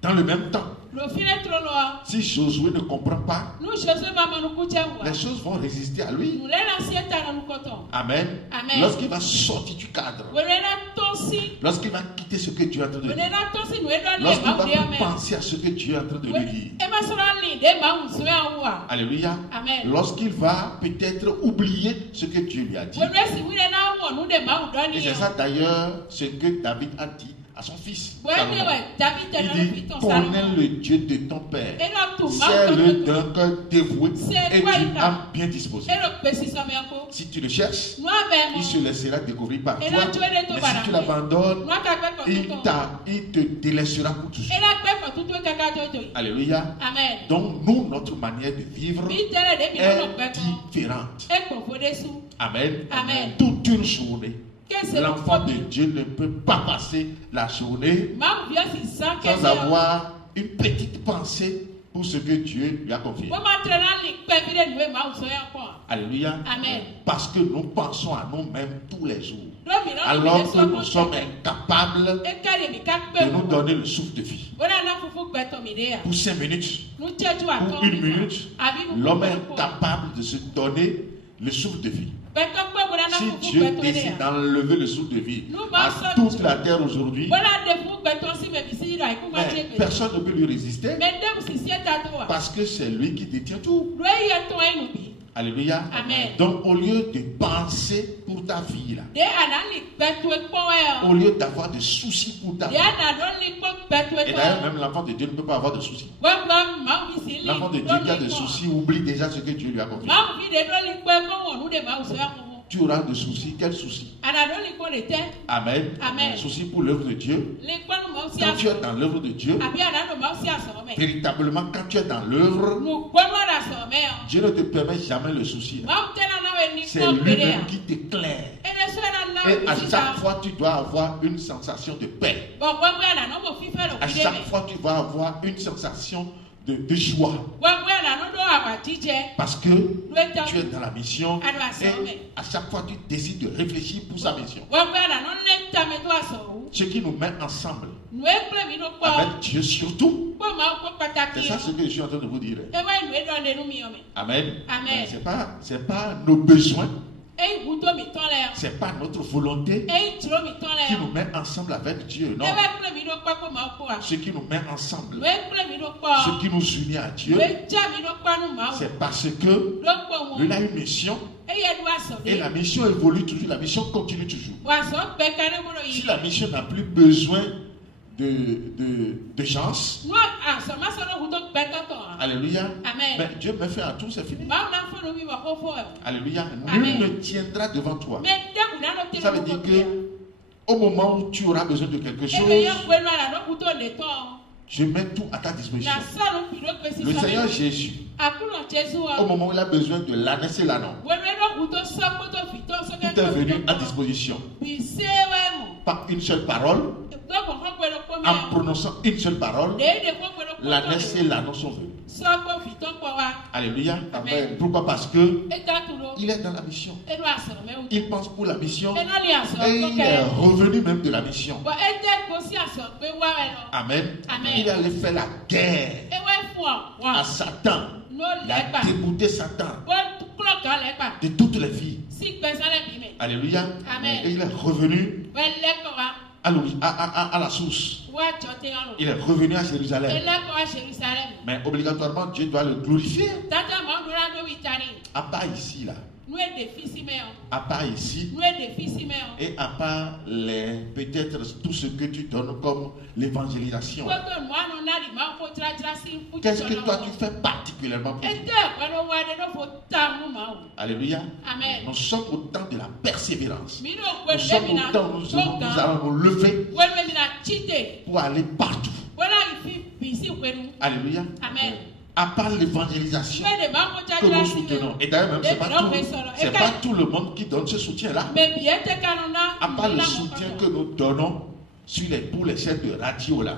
dans le même temps, si Josué ne comprend pas, les choses vont résister à lui. Amen. Amen. Lorsqu'il va sortir du cadre, lorsqu'il va quitter ce que Dieu est en train de dire, lorsqu'il va penser à ce que Dieu est en train de lui dire, alléluia. Amen. Lorsqu'il va peut-être oublier ce que Dieu lui a dit. Et c'est ça d'ailleurs ce que David a dit à son fils. Il dit, connais le Dieu de ton père, c'est-le d'un cœur dévoué et d'une âme bien disposée. Si tu le cherches, il se laissera découvrir par toi. Mais si tu l'abandonnes, il te délaissera pour toujours. Alléluia. Amen. Donc nous, notre manière de vivre est différente. Amen. Amen. Toute une journée, l'enfant de Dieu ne peut pas passer la journée sans avoir une petite pensée pour ce que Dieu lui a confié. Alléluia. Amen. Parce que nous pensons à nous-mêmes tous les jours. Alors que nous sommes incapables de nous donner le souffle de vie. Pour 5 minutes, pour 1 minute, l'homme est incapable de se donner le souffle de vie. Si Dieu décide d'enlever le souffle de vie à toute la terre aujourd'hui, personne ne peut lui résister parce que c'est lui qui détient tout. Alléluia. Amen. Donc au lieu de penser pour ta vie là, au lieu d'avoir des soucis pour ta vie, et d'ailleurs même l'enfant de Dieu ne peut pas avoir de soucis. L'enfant de Dieu qui a des soucis oublie déjà ce que Dieu lui a confié. Tu auras des soucis. Quels soucis? Amen. Amen. Soucis pour l'œuvre de Dieu. Quand tu es dans l'œuvre de Dieu, véritablement quand tu es dans l'œuvre, Dieu ne te permet jamais le souci. C'est lui-même qui t'éclaire. Et à chaque fois, tu dois avoir une sensation de paix. À chaque fois, tu vas avoir une sensation de joie. Parce que tu es dans la mission et à chaque fois tu décides de réfléchir pour sa mission. Ce qui nous met ensemble avec Dieu surtout. C'est ça ce que je suis en train de vous dire. Amen. Amen. C'est pas nos besoins. C'est pas notre volonté qui nous met ensemble avec Dieu, non. Ce qui nous met ensemble, ce qui nous unit à Dieu, c'est parce que lui a une mission et la mission évolue toujours, la mission continue toujours. Si la mission n'a plus besoin de chance, alléluia. Amen. Mais Dieu me fait à tout, c'est fini. Alléluia. Nul ne tiendra devant toi. Ça veut dire que au moment où tu auras besoin de quelque chose, je mets tout à ta disposition. Le Seigneur Jésus, au moment où il a besoin de l'âne et l'ânon, tout est venu à disposition. Par une seule parole, en prononçant une seule parole, l'âne et l'ânon sont venus. Alléluia. Amen. Pourquoi? Parce que il est dans la mission. Il pense pour la mission et il est revenu même de la mission. Amen. Amen. Il allait faire la guerre à Satan. Il a dégoûté Satan de toutes les vies. Alléluia. Amen. Et il est revenu à la source. Il est revenu à Jérusalem. Mais obligatoirement, Dieu doit le glorifier. À part ici, là. À part ici, et à part peut-être tout ce que tu donnes comme l'évangélisation. Qu'est-ce que toi tu fais particulièrement pour Dieu? Alléluia. Amen. Nous sommes au temps de la persévérance. Nous sommes au temps où nous allons nous lever pour aller partout. Alléluia. Amen. À part l'évangélisation que nous soutenons. Et d'ailleurs, même, ce n'est pas tout le monde qui donne ce soutien-là. À part le soutien que nous donnons pour les chaînes de radio là.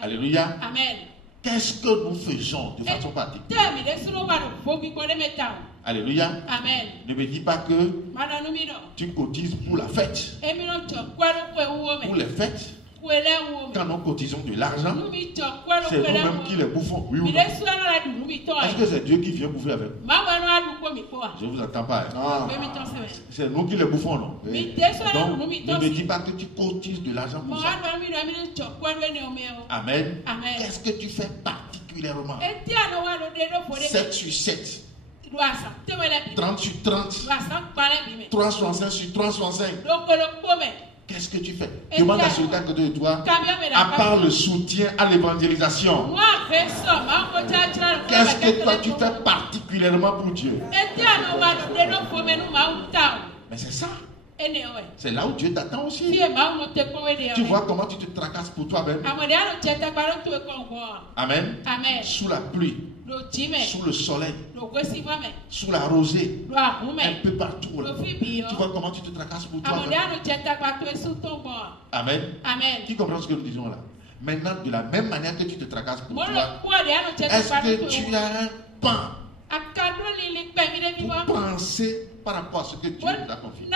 Alléluia. Amen. Qu'est-ce que nous faisons de façon particulière? Alléluia. Amen. Ne me dis pas que tu cotises pour la fête. Pour les fêtes. Quand nous cotisons de l'argent, c'est nous-mêmes qui les bouffons. Oui ou non? Est-ce que c'est Dieu qui vient bouffer avec nous? Je ne vous entends pas. Ah. C'est nous qui les bouffons, non? Oui. Donc, ne me dis pas que tu cotises de l'argent pour ça. Amen. Qu'est-ce que tu fais particulièrement? 7 sur 7. 30 sur 30. 365 sur 365. Qu'est-ce que tu fais? Demande à celui à côté de toi, à part le soutien à l'évangélisation. Qu'est-ce que toi tu fais particulièrement pour Dieu? Mais c'est ça. C'est là où Dieu t'attend aussi. Tu vois comment tu te tracasses pour toi-même. Amen. Sous la pluie, sous le soleil, sous la rosée, un peu partout. Là. Tu vois comment tu te tracasses pour toi-même. Amen. Qui comprend ce que nous disons là? Maintenant, de la même manière que tu te tracasses pour toi, est-ce que tu as un pain pour penser par rapport à ce que Dieu nous a confié?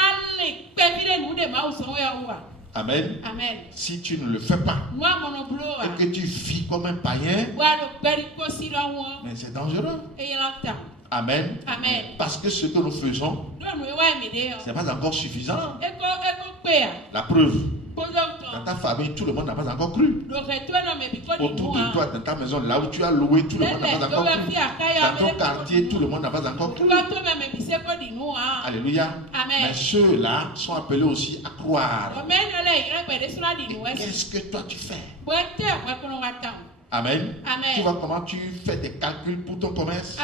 Amen. Si tu ne le fais pas et que tu vis comme un païen, mais c'est dangereux. Amen. Parce que ce que nous faisons, ce n'est pas encore suffisant. La preuve, dans ta famille, tout le monde n'a pas encore cru. Autour de toi, dans ta maison, là où tu as loué, tout le monde n'a pas encore cru. Dans ton quartier, tout le monde n'a pas encore cru. Alléluia. Mais ceux-là sont appelés aussi à croire. Qu'est-ce que toi tu fais? Amen. Tu vois comment tu fais des calculs pour ton commerce.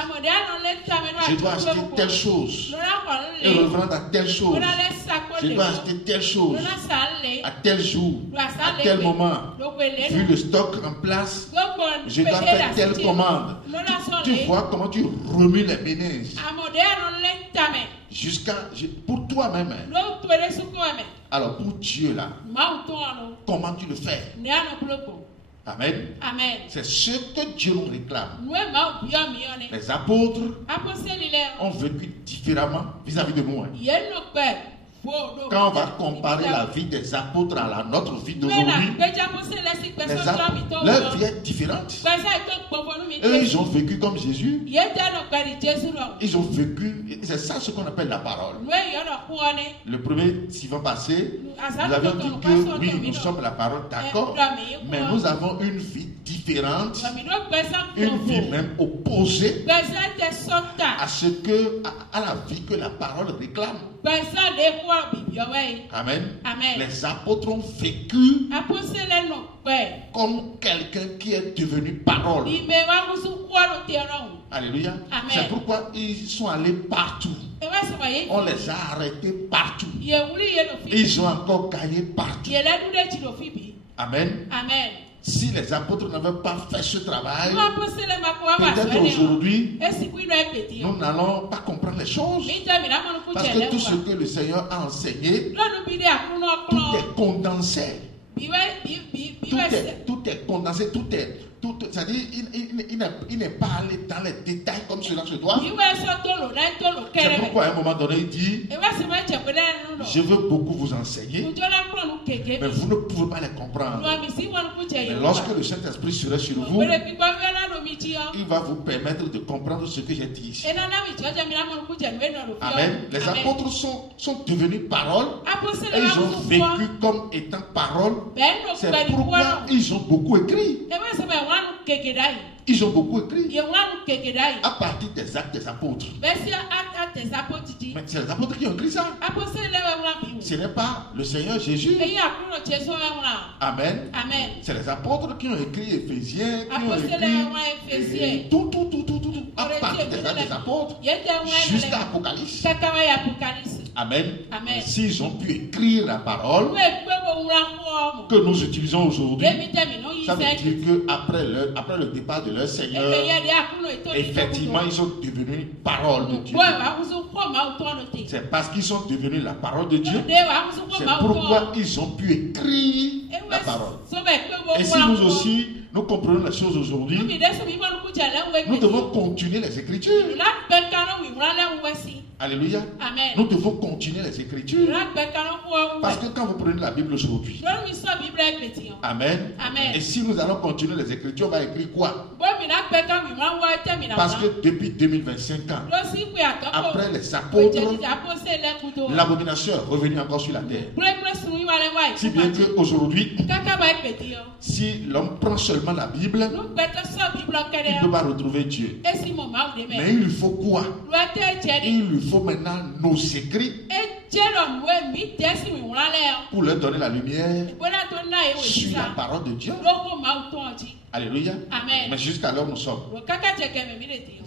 Je dois acheter telle chose et revendre à telle chose. Je dois acheter telle chose à tel jour, à tel moment. Vu le stock en place, je dois faire telle commande. Tu vois comment tu remues les bénéfices jusqu'à pour toi-même. Alors pour Dieu là, comment tu le fais? Amen. C'est ce que Dieu nous réclame. Les apôtres ont vécu différemment vis-à-vis de nous. Quand on va comparer la vie des apôtres à la nôtre vie d'aujourd'hui, leur vie est différente. Eux, ils ont vécu comme Jésus. Ils ont vécu, c'est ça ce qu'on appelle la parole. Le premier suivant passé, nous avions dit que oui, nous sommes la parole, d'accord, mais nous avons une vie différente, une vie même opposée à ce que, à la vie que la parole réclame. Amen. Les apôtres ont vécu comme quelqu'un qui est devenu parole. Alléluia. C'est pourquoi ils sont allés partout. On les a arrêtés partout. Ils ont encore gagné partout. Amen. Si les apôtres n'avaient pas fait ce travail, peut-être aujourd'hui, nous n'allons pas comprendre les choses. Parce que tout ce que le Seigneur a enseigné, tout est condensé. Tout est condensé, c'est-à-dire, il n'est pas allé dans les détails comme cela se doit. C'est pourquoi à un moment donné, il dit, je veux beaucoup vous enseigner, mais vous ne pouvez pas les comprendre. Mais lorsque le Saint-Esprit serait sur vous, il va vous permettre de comprendre ce que j'ai dit ici. Amen. Les apôtres sont devenus paroles. Et ils ont vécu comme étant paroles. C'est pourquoi ils ont beaucoup écrit. Ils ont beaucoup écrit à partir des actes des apôtres. Mais c'est les apôtres qui ont écrit ça. Ce n'est pas le Seigneur Jésus. Amen. C'est les apôtres qui ont écrit Éphésiens, qui ont écrit tout à partir des actes des apôtres jusqu'à Apocalypse. Amen. S'ils ont pu écrire la parole que nous utilisons aujourd'hui, ça veut dire qu'après le départ de leur Seigneur, effectivement, ils sont devenus parole de Dieu. C'est parce qu'ils sont devenus la parole de Dieu. C'est pourquoi ils ont pu écrire la parole. Et si nous aussi, nous comprenons les choses aujourd'hui, nous devons continuer les Écritures. Alléluia. Amen. Nous devons continuer les Écritures. Parce que quand vous prenez la Bible aujourd'hui, Amen. Et si nous allons continuer les Écritures, on va écrire quoi? Parce que depuis 2025 ans, après les apôtres, l'abomination est revenue encore sur la terre. Si bien qu'aujourd'hui, si l'homme prend seulement la Bible, il ne peut pas retrouver Dieu. Mais il lui faut quoi? Il lui faut maintenant nos écrits pour leur donner la lumière sur la parole de Dieu. Alléluia. Amen. Mais jusqu'alors nous sommes. Vous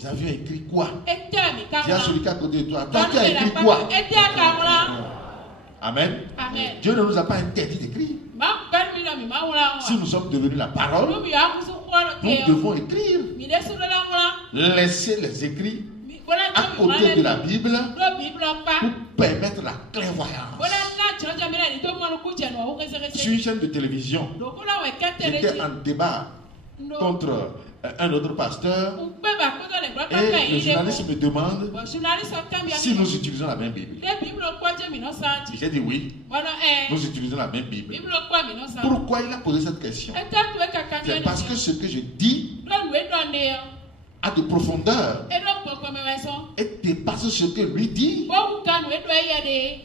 avez écrit quoi? Dis à celui qui est à côté de toi. Toi tu as écrit quoi? Amen. Dieu ne nous a pas interdit d'écrire. Si nous sommes devenus la parole, nous devons écrire. Laisser les écrits à côté de la Bible pour permettre la clairvoyance. Sur une chaîne de télévision, j'étais en débat contre un autre pasteur et le journaliste me demande si nous utilisons la même Bible. J'ai dit oui, nous utilisons la même Bible. Pourquoi il a posé cette question? C'est parce que ce que je dis a de profondeur et dépasse ce que lui dit.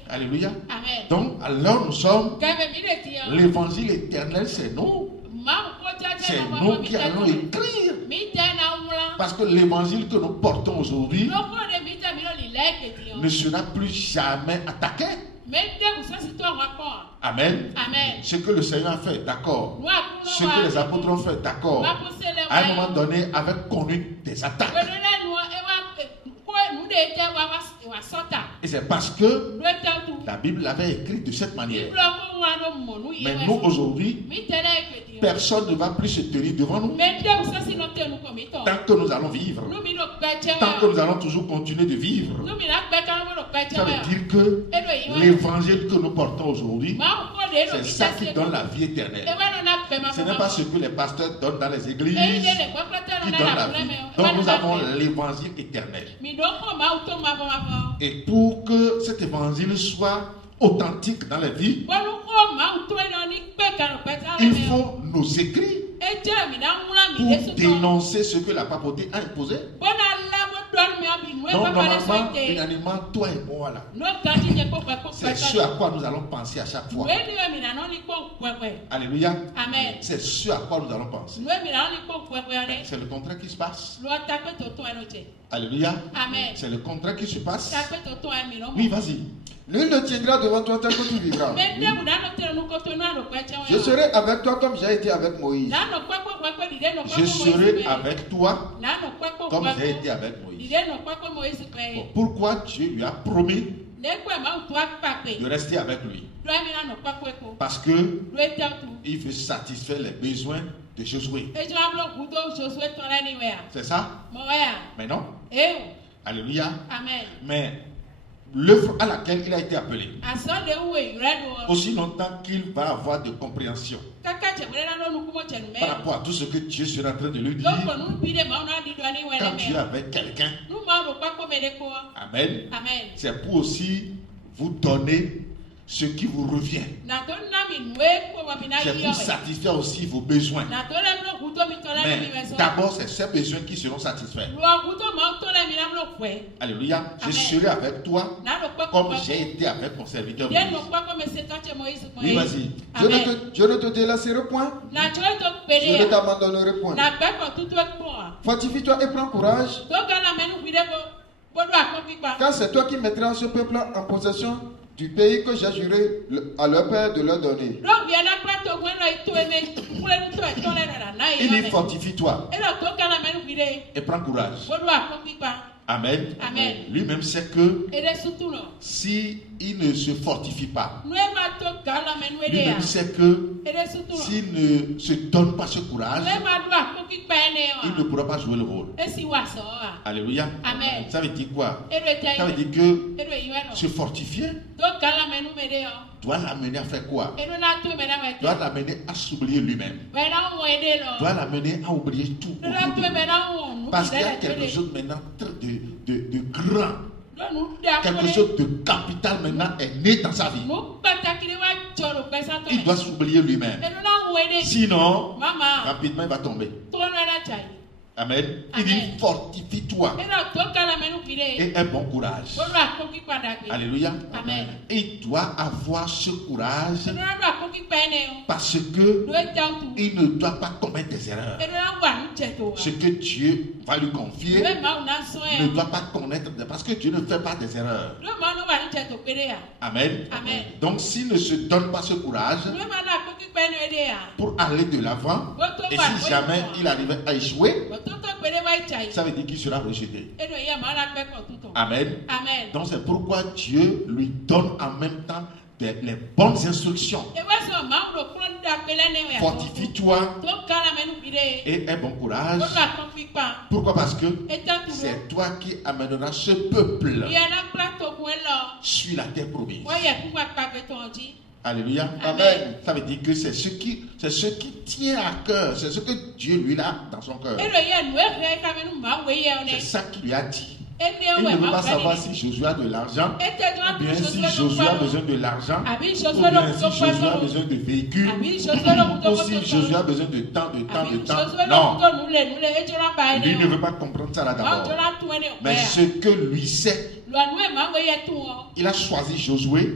Alléluia. Amen. Donc alors nous sommes l'évangile éternel, c'est nous. C'est nous qui allons écrire. Parce que l'évangile que nous portons aujourd'hui ne sera plus jamais attaqué. Amen. Ce que le Seigneur a fait, d'accord. Ce que les apôtres ont fait, d'accord. À un moment donné, avait connu des attaques. Et c'est parce que la Bible l'avait écrit de cette manière. Mais nous aujourd'hui, personne ne va plus se tenir devant nous. Tant que nous allons vivre, tant que nous allons toujours continuer de vivre, ça veut dire que l'évangile que nous portons aujourd'hui, c'est ça qui donne la vie éternelle. Ce n'est pas ce que les pasteurs donnent dans les églises qui donne la vie. Donc nous avons l'évangile éternel. Et pour que cet évangile soit authentique dans la vie, il faut nos écrits pour dénoncer ce que la papauté a imposé. Donc normalement, finalement, toi et moi là, c'est ce à quoi nous allons penser à chaque fois. Alléluia. Amen. C'est ce à quoi nous allons penser. C'est le contraire qui se passe. Alléluia. Amen. C'est le contraire qui se passe. Oui, vas-y. Nul ne tiendra devant toi tant que tu vivras. Je serai avec toi comme j'ai été avec Moïse. Je serai avec toi comme j'ai été avec Moïse. Bon, pourquoi Dieu lui a promis de rester avec lui? Parce que il veut satisfaire les besoins de Josué. C'est ça? Mais non. Alléluia. Amen. Mais l'œuvre à laquelle il a été appelé, aussi longtemps qu'il va avoir de compréhension par rapport à tout ce que Dieu sera en train de lui dire, quand Dieu est avec quelqu'un, Amen, c'est pour aussi vous donner ce qui vous revient. C'est pour satisfaire aussi vos besoins. Mais d'abord, c'est ces besoins qui seront satisfaits. Alléluia. Je serai avec toi comme j'ai été avec mon serviteur Moïse. Oui, vas-y. Je ne te délaisserai point. Je ne t'abandonnerai point. Fortifie-toi et prends courage. Car c'est toi qui mettras ce peuple en possession du pays que j'ai juré à leur père de leur donner. Il dit fortifie-toi et prends courage. Amen. Amen. Lui-même sait que si il ne se fortifie pas, lui-même sait que s'il ne se donne pas ce courage, il ne pourra pas jouer le rôle. Alléluia. Amen. Ça veut dire quoi? Ça veut dire que se fortifier doit l'amener à faire quoi? Doit l'amener à s'oublier lui-même. Doit l'amener à oublier tout. Parce qu'il y a quelque chose maintenant de grand. Quelque chose de capital maintenant est né dans sa vie. Il doit s'oublier lui-même. Sinon, rapidement il va tomber. Amen. Il dit fortifie-toi et un bon courage. Alléluia. Amen. Il doit avoir ce courage parce que il ne doit pas commettre des erreurs. Ce que Dieu va lui confier ne doit pas connaître parce que Dieu ne fait pas des erreurs. Amen. Amen. Donc s'il ne se donne pas ce courage pour aller de l'avant et si jamais il arrivait à échouer, ça veut dire qu'il sera rejeté. Amen. Amen. Donc c'est pourquoi Dieu lui donne en même temps les bonnes instructions. Fortifie-toi et un bon courage. Pourquoi? Parce que c'est toi qui amèneras ce peuple sur la terre promise. Alléluia. Amen. Ça veut dire que c'est ce qui tient à cœur. C'est ce que Dieu lui a dans son cœur. C'est ça qu'il lui a dit. Il ne veut pas savoir si Josué a de l'argent, ou bien si Josué a besoin de l'argent, ou bien si Josué a besoin de véhicules, ou si Josué a besoin de temps. Non. Lui ne veut pas comprendre ça là d'abord. Mais ce que lui sait, il a choisi Josué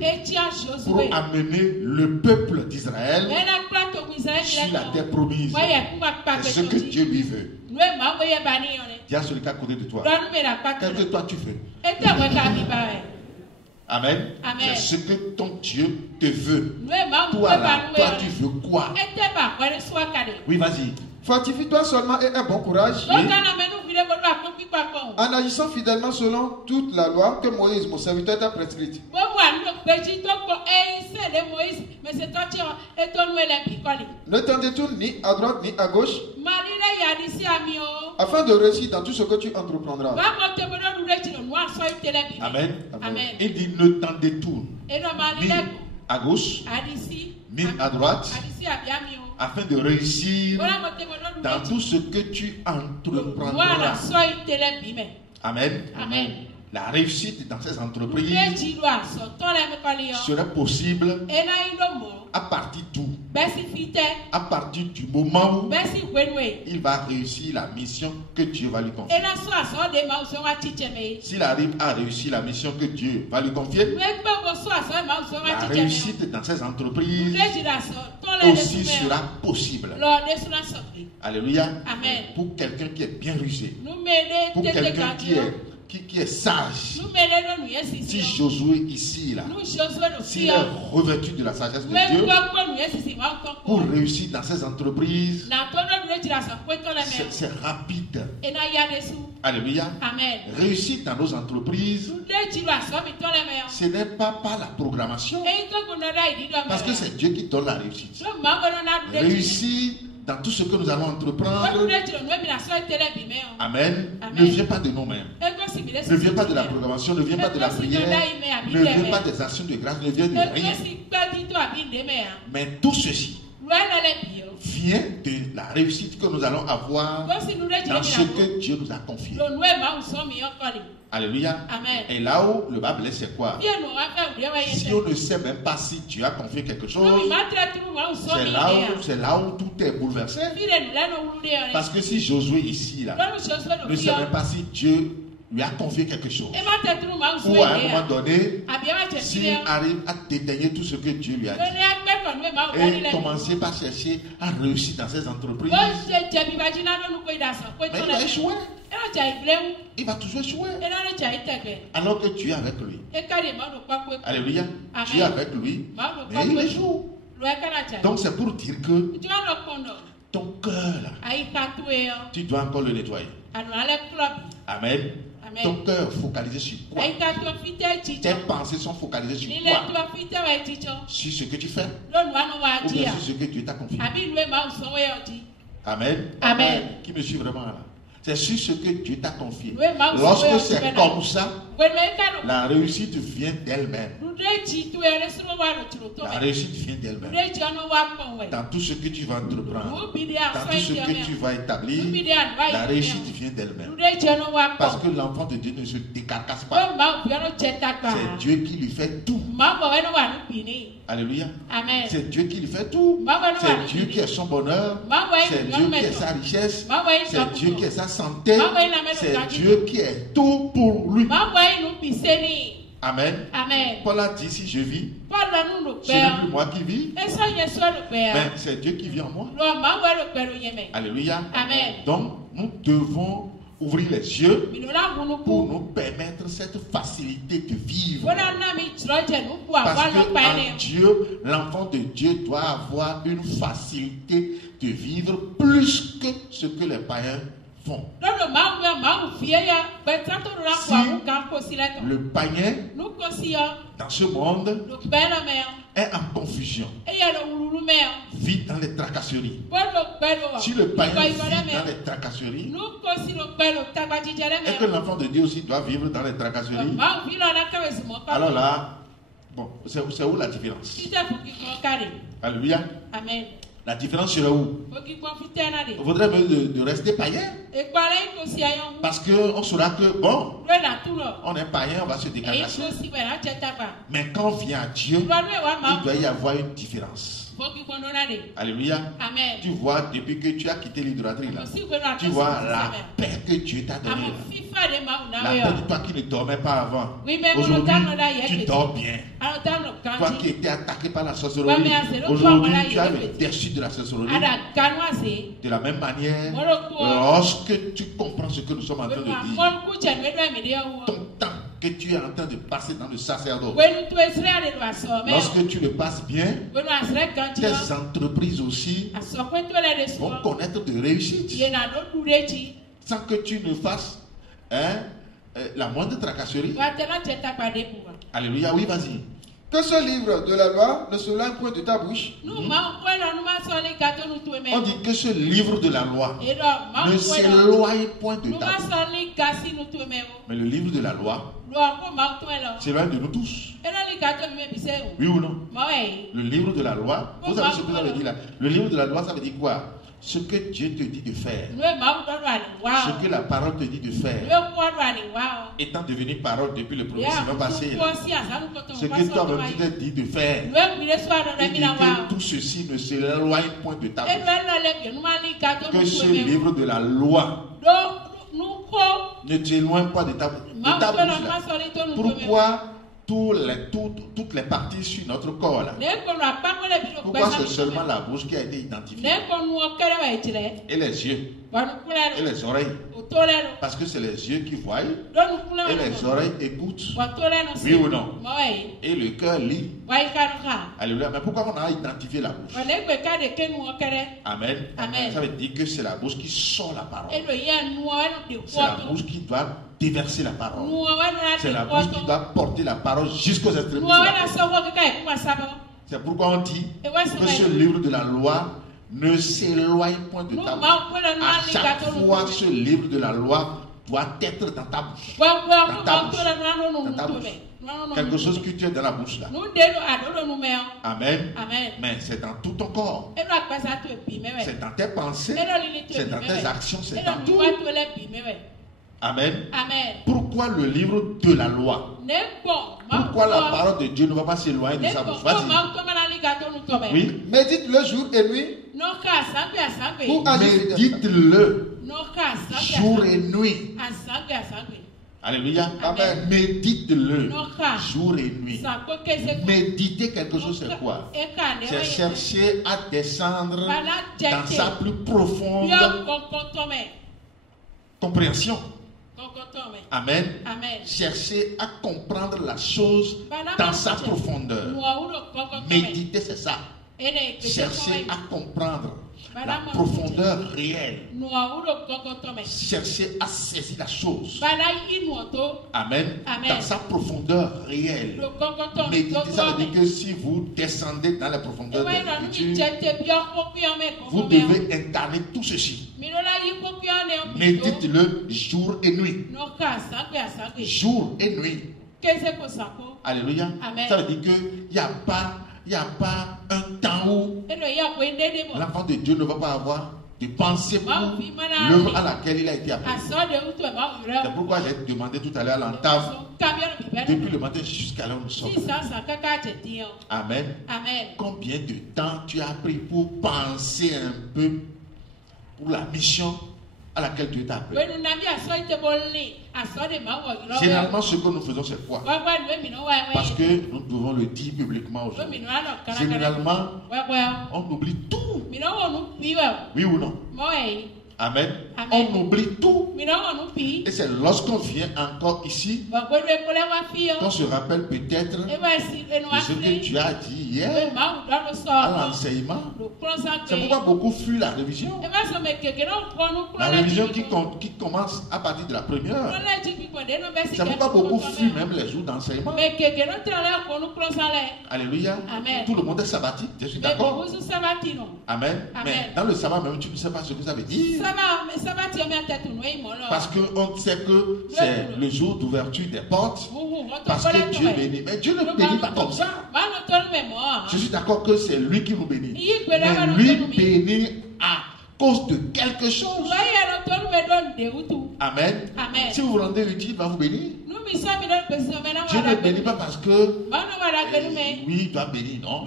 pour amener le peuple d'Israël sur la terre promise. C'est ce que Dieu lui veut. Dis à celui qui est à côté de toi. Qu'est-ce que toi tu veux? Amen. C'est ce que ton Dieu te veut. Toi là, toi tu veux quoi? Oui, vas-y. Fortifie-toi seulement et un bon courage. Oui. En agissant fidèlement selon toute la loi que Moïse, mon serviteur, t'a prescrite. Ne t'en détourne ni à droite ni à gauche, afin de réussir dans tout ce que tu entreprendras. Amen. Amen. Il dit ne t'en détourne ni à gauche ni à droite, afin de réussir dans tout ce que tu entreprendras. Amen. Amen. La réussite dans ces entreprises serait possible à partir d'où? À partir du moment où il va réussir la mission que Dieu va lui confier. S'il arrive à réussir la mission que Dieu va lui confier, la réussite dans ces entreprises aussi sera possible. Alléluia. Amen. Pour quelqu'un qui est bien rusé, pour quelqu'un qui est sage. Si Josué ici, là, s'il est revêtu de la sagesse de Dieu, pour réussir dans ses entreprises, c'est rapide. Alléluia. Amen. Réussir dans nos entreprises, ce n'est pas par la programmation, parce que c'est Dieu qui donne la réussite. Réussir dans tout ce que nous allons entreprendre, amen, ne vient pas de nous-mêmes, ne vient pas de la programmation, ne vient pas de la prière, ne vient pas des actions de grâce, ne vient de rien. Mais tout ceci vient de la réussite que nous allons avoir dans ce que Dieu nous a confié. Alléluia. Amen. Et là où le bas blesse, c'est quoi? Si on ne sait même pas si Dieu a confié quelque chose, c'est là où tout est bouleversé. Parce que si Josué ici, là, ne sait même pas si Dieu lui a confié quelque chose, ou à un moment donné, s'il arrive à détailler tout ce que Dieu lui a dit et commencer par chercher à réussir dans ses entreprises, mais il va échouer. Il va toujours échouer. Alors que Dieu est avec lui. Alléluia. Dieu est avec lui, mais il échoue. Donc c'est pour dire que ton cœur là, tu dois encore le nettoyer. Amen. Ton cœur focalisé sur quoi? Tes pensées sont focalisées sur quoi? Sur ce que tu fais ou bien sur ce que Dieu t'a confié. Amen. Amen. Qui me suit vraiment là? C'est sur ce que Dieu t'a confié. Lorsque c'est comme ça, la réussite vient d'elle-même. La réussite vient d'elle-même. Dans tout ce que tu vas entreprendre, dans tout ce que tu vas établir, la réussite vient d'elle-même. Parce que l'enfant de Dieu ne se décarcasse pas. C'est Dieu qui lui fait tout. Alléluia. Amen. C'est Dieu qui lui fait tout. C'est Dieu qui est son bonheur. C'est Dieu qui est sa richesse. C'est Dieu qui est sa santé. C'est Dieu qui est tout pour lui. Amen. Amen. Paul a dit, si je vis, ce n'est plus moi qui vis, mais c'est Dieu qui vit en moi. Alléluia. Amen. Donc, nous devons ouvrir les yeux pour nous permettre cette facilité de vivre. Parce que en Dieu, l'enfant de Dieu doit avoir une facilité de vivre plus que ce que les païens font. Si le païen dans ce monde est en confusion, vit dans les tracasseries. Si le païen vit dans les tracasseries, et que l'enfant de Dieu aussi doit vivre dans les tracasseries, alors là, bon, c'est où la différence? Alléluia. Amen. La différence sera où? On voudrait mieux de rester païen. Parce qu'on saura que, bon, on est païen, on va se décarcasser. Mais quand on vient à Dieu, il doit y avoir une différence. Alléluia. Amen. Tu vois, depuis que tu as quitté l'idolâtrie là, tu vois la paix que Dieu t'a donnée. La paix de toi qui ne dormais pas avant. Aujourd'hui, tu dors bien. Toi qui étais attaqué par la sorcellerie, aujourd'hui tu as le dessus de la sorcellerie. De la même manière, lorsque tu comprends ce que nous sommes en train de dire, ton temps que tu es en train de passer dans le sacerdoce, lorsque tu le passes bien, tes entreprises aussi vont connaître de réussite sans que tu ne fasses la moindre tracasserie. Alléluia, oui, vas-y. Que ce livre de la loi ne s'éloigne point de ta bouche. On dit que ce livre de la loi ne s'éloigne point de ta bouche. Mais le livre de la loi s'éloigne de nous tous. Oui ou non? Le livre de la loi, vous savez ce que ça veut dire là? Le livre de la loi, ça veut dire quoi? Ce que Dieu te dit de faire, ce que la parole te dit de faire, étant devenu parole depuis le premier semaine passé, ce que toi-même tu t'es dit de faire, et dit que tout ceci ne s'éloigne point de ta bouche. Que ce livre de la loi ne t'éloigne pas de ta bouche. Pourquoi toutes les parties sur notre corps là? Pourquoi c'est seulement la bouche qui a été identifiée? Et les yeux et les oreilles? Parce que c'est les yeux qui voient et les oreilles écoutent. Oui ou non? Et le cœur lit. Alléluia. Mais pourquoi on a identifié la bouche? Amen. Amen. Ça veut dire que c'est la bouche qui sort la parole. C'est la bouche qui doit déverser la parole. C'est la bouche qui doit porter la parole jusqu'aux extrémités. C'est pourquoi on dit que ce livre de la loi ne s'éloigne point de ta bouche. À chaque fois, ce livre de la loi doit être dans ta bouche. Dans ta bouche. Quelque chose que tu as dans la bouche là. Amen. Mais c'est dans tout ton corps. C'est dans tes pensées. C'est dans tes actions. C'est dans tout. Amen. Pourquoi le livre de la loi? Pourquoi la parole de Dieu ne va pas s'éloigner de sa bouche? Oui. Médite le jour et nuit. Médite-le jour et nuit. Alléluia. Amen. Médite-le jour et nuit. Méditer quelque chose, c'est quoi? C'est chercher à descendre dans sa plus profonde compréhension. Amen. Chercher à comprendre la chose dans sa profondeur. Méditer, c'est ça. Chercher à comprendre la profondeur réelle. Chercher à saisir la chose. Amen. Dans sa profondeur réelle. Méditer, ça veut dire que si vous descendez dans la profondeur de l'écriture, vous devez incarner tout ceci. Médite-le jour et nuit. Jour et nuit. Alléluia. Ça veut dire qu'il n'y a pas un temps où l'enfant de Dieu ne va pas avoir de pensée pour l'œuvre à laquelle il a été appelé. C'est pourquoi j'ai demandé tout à l'heure à l'entame, depuis le matin jusqu'à là où nous sommes. Amen. Combien de temps tu as pris pour penser un peu pour la mission à laquelle Dieu t'a appelé? Généralement, ce que nous faisons, c'est quoi? Parce que nous devons le dire publiquement aujourd'hui. Généralement, on oublie tout. Oui ou non? Amen. On oublie tout. Et c'est lorsqu'on vient encore ici qu'on se rappelle peut-être de ce que tu as dit hier à l'enseignement. C'est pourquoi beaucoup fuient la révision. La révision qui commence à partir de la première heure. C'est pourquoi beaucoup fuient même les jours d'enseignement. Alléluia. Tout le monde est sabbatique, je suis d'accord. Amen. Mais dans le sabbat même, tu ne sais pas ce que ça veut dire. Parce qu'on sait que c'est le jour d'ouverture des portes. Parce que Dieu bénit. Mais Dieu ne bénit pas comme ça. Je suis d'accord que c'est lui qui nous bénit. Mais lui bénit à cause de quelque chose. Amen. Si vous vous rendez utile, il va vous bénir. Dieu ne bénit pas parce que oui, il doit bénir, non?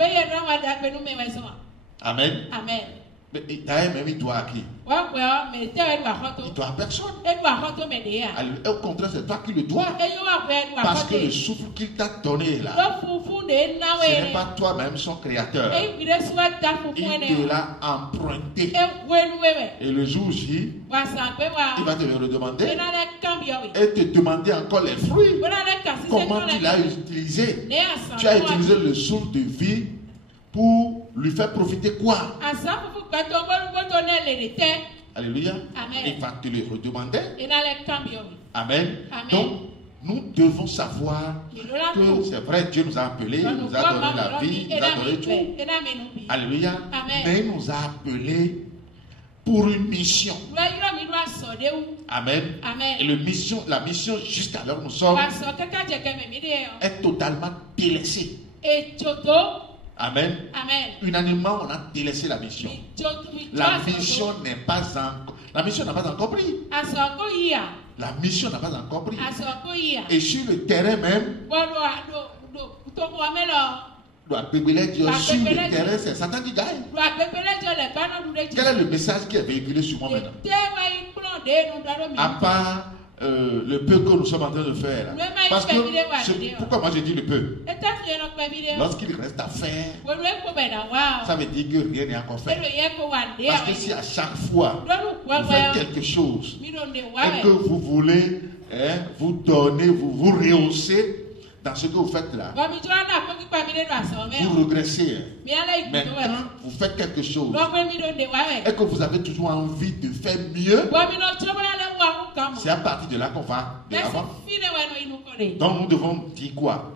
Amen. Mais même il doit à qui? Il doit à personne. Au contraire, c'est toi qui le dois. Parce que le souffle qu'il t'a donné là, ce n'est pas toi-même son créateur. Il te l'a emprunté. Et le jour J, il va te le redemander. Et te demander encore les fruits. Comment tu l'as utilisé? Tu as utilisé le souffle de vie pour lui faire profiter quoi? Alléluia. Il va te le redemander. Amen. Donc, nous devons savoir que c'est vrai, Dieu nous a appelés, il nous a donné la vie, il nous a donné tout. Alléluia. Mais il nous a appelés pour une mission. Amen. Et la mission jusqu'à l'heure où nous sommes est totalement délaissée. Amen. Unanimement, on a délaissé la mission. La mission n'a pas encore pris. La mission n'a pas encore pris. Et sur le terrain même, sur le terrain, c'est Satan qui gagne. Quel est le message qui est véhiculé sur moi maintenant? À part le peu que nous sommes en train de faire. Parce que, pourquoi moi je dis le peu? Lorsqu'il reste à faire, ça veut dire que rien n'est encore fait. Parce que si à chaque fois vous faites quelque chose et que vous voulez vous donner, vous rehausser dans ce que vous faites là, vous regressez. Mais quand vous faites quelque chose et que vous avez toujours envie de faire mieux, c'est à partir de là qu'on va de l'avant. Donc nous devons dire quoi?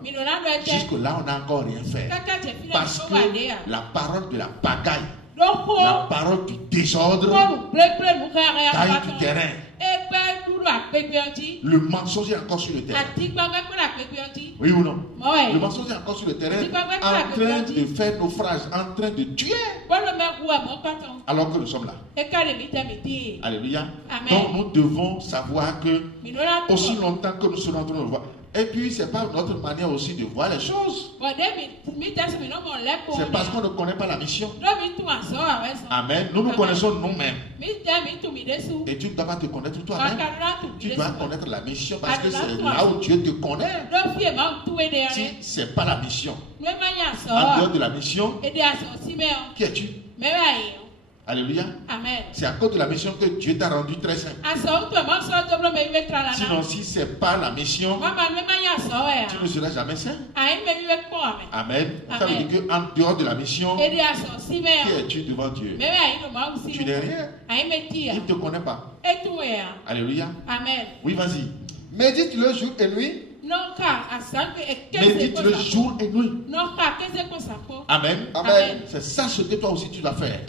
Jusque là on n'a encore rien fait. Parce que la parole de la pagaille, la parole du désordre, taille du terrain. Le mensonge est encore sur le terrain. Oui ou non? Le mensonge est encore sur le terrain, en train de faire naufrage, en train de tuer. Alors que nous sommes là. Alléluia. Donc nous devons savoir que aussi longtemps que nous sommes en train de le voir. Et puis, ce n'est pas notre manière aussi de voir les choses. C'est parce qu'on ne connaît pas la mission. Amen. Nous nous connaissons nous-mêmes. Et tu ne dois pas te connaître toi-même. Tu dois connaître la mission parce que c'est là où Dieu te connaît. Si ce n'est pas la mission, en dehors de la mission, qui es-tu? Alléluia. Amen. C'est à cause de la mission que Dieu t'a rendu très saint. Sinon, si ce n'est pas la mission, tu ne seras jamais saint. Amen. Ça veut dire qu'en dehors de la mission, qui es-tu devant Dieu? Tu n'es rien. Il ne te connaît pas. Alléluia. Amen. Oui, vas-y. Médite le jour et nuit. Médite le jour et nuit. Amen. Amen. C'est ça ce que toi aussi tu dois faire.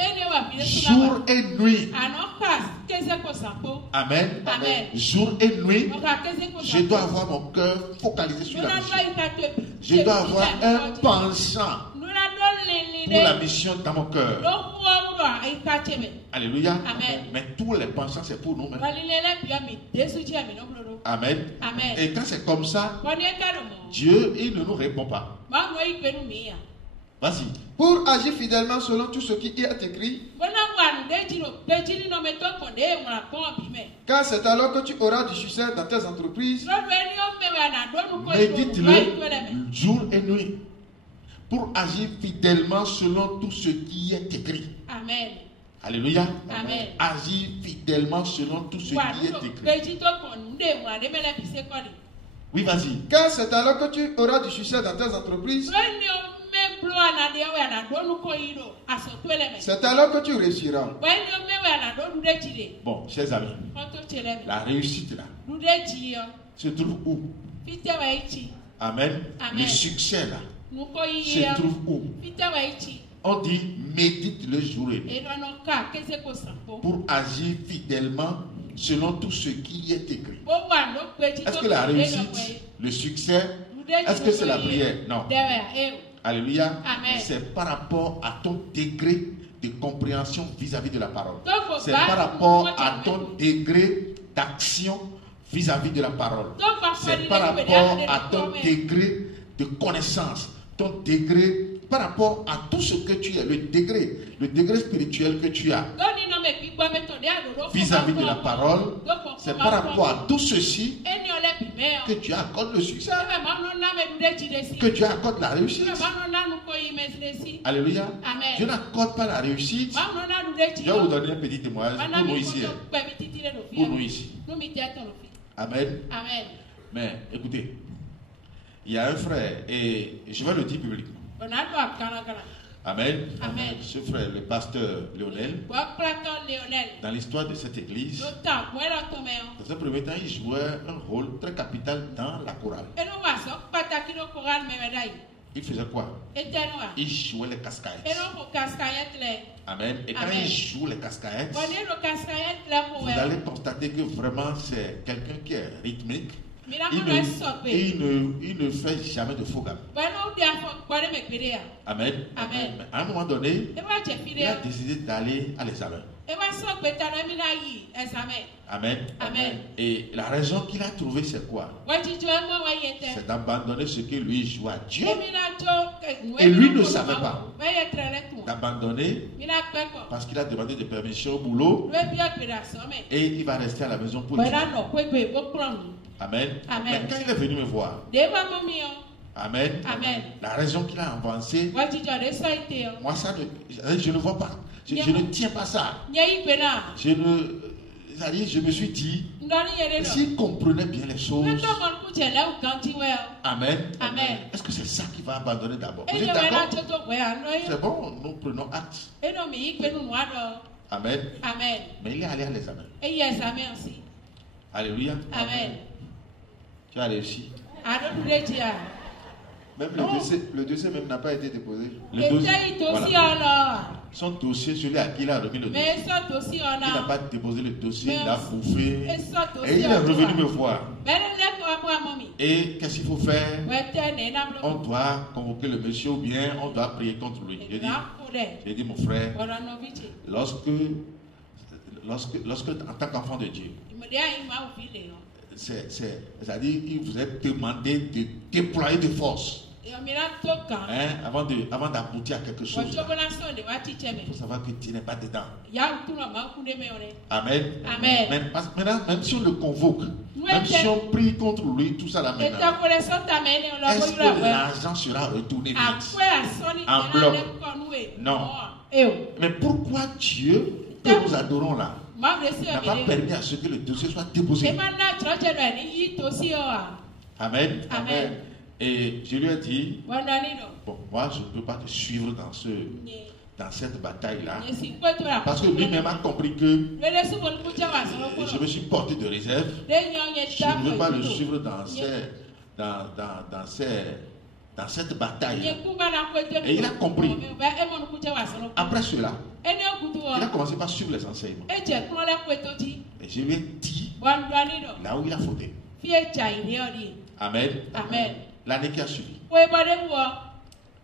Jour et nuit. Amen. Amen. Jour et nuit. Je dois avoir mon cœur focalisé sur la mission. Je dois avoir un penchant pour la mission dans mon cœur. Alléluia. Amen. Mais tous les penchants c'est pour nous-mêmes. Amen. Amen. Et quand c'est comme ça, Dieu, il ne nous répond pas. Vas-y. Pour agir fidèlement selon tout ce qui est écrit. Car c'est alors que tu auras du succès dans tes entreprises. Médite-le jour et nuit. Pour agir fidèlement selon tout ce qui est écrit. Amen. Alléluia. Amen. Agir fidèlement selon tout ce qui est écrit. Oui, vas-y. Car c'est alors que tu auras du succès dans tes entreprises. C'est alors que tu réussiras. Bon, chers amis, la réussite là se trouve où? Amen. Le succès là se trouve où? On dit médite le jour et nuit pour agir fidèlement selon tout ce qui est écrit. Est-ce que la réussite, le succès, est-ce que c'est la prière? Non. Alléluia. C'est par rapport à ton degré de compréhension vis-à-vis de la parole. C'est par rapport à ton degré d'action vis-à-vis de la parole. C'est par rapport à ton degré de connaissance, ton degré par rapport à tout ce que tu es, le degré spirituel que tu as vis-à-vis de la parole. C'est par rapport à tout ceci que Dieu accorde le succès, que Dieu accorde la réussite. Alléluia. Dieu n'accorde pas la réussite. Je vais vous donner un petit témoignage pour nous ici. Pour nous ici. Amen. Mais écoutez, il y a un frère, et je vais le dire publiquement. Amen. Amen. Ce frère, le pasteur Léonel, dans l'histoire de cette église, dans ce premier temps, il jouait un rôle très capital dans la chorale. Il faisait quoi? Il jouait les cascaillettes. Amen. Et quand il joue les cascaillettes, vous allez constater que vraiment c'est quelqu'un qui est rythmique. Il ne fait jamais de faux gammes. Amen. Amen. Mais à un moment donné, il a décidé d'aller à l'examen. Amen. Amen. Et la raison qu'il a trouvée, c'est quoi? C'est d'abandonner ce que lui joue à Dieu. Et lui ne savait pas. D'abandonner parce qu'il a demandé des permissions au boulot. Et il va rester à la maison pour Dieu. Amen. Amen. Mais quand il est venu me voir, Amen. Amen. La raison qu'il a avancé, moi ça, je ne vois pas. Je ne tiens pas ça. Je me suis dit, s'il comprenait bien les choses, Amen. Amen. Est-ce que c'est ça qu'il va abandonner d'abord? Vous êtes d'accord? C'est bon, nous prenons acte. Amen. Amen. Mais il est allé à l'examen. Alléluia. Amen. Tu as réussi. Même le dossier même n'a pas été déposé. Le dossier, voilà. Son dossier, celui à qui il a remis le dossier. Il n'a pas déposé le dossier, il a bouffé. Et il est revenu me voir. Et qu'est-ce qu'il faut faire? On doit convoquer le monsieur ou bien on doit prier contre lui. J'ai dit mon frère, lorsque en tant qu'enfant de Dieu, c'est-à-dire qu'il vous est demandé de déployer de force. Avant d'aboutir à quelque chose, il faut savoir que tu n'es pas dedans. Amen. Maintenant, même si on le convoque, même si on prie contre lui, tout ça là maintenant, est-ce que l'argent sera retourné vite en bloc? Non. Mais pourquoi Dieu que nous adorons là n'a pas permis à ce que le dossier soit déposé? Amen. Et je lui ai dit, bon, moi je ne peux pas te suivre dans cette bataille-là. Parce que lui-même a compris que je me suis porté de réserve. Je ne veux pas le suivre dans cette bataille. Et il a compris. Après cela, il a commencé par suivre les enseignements. Et je lui ai dit là où il a fauté. Amen. L'année qui a suivi.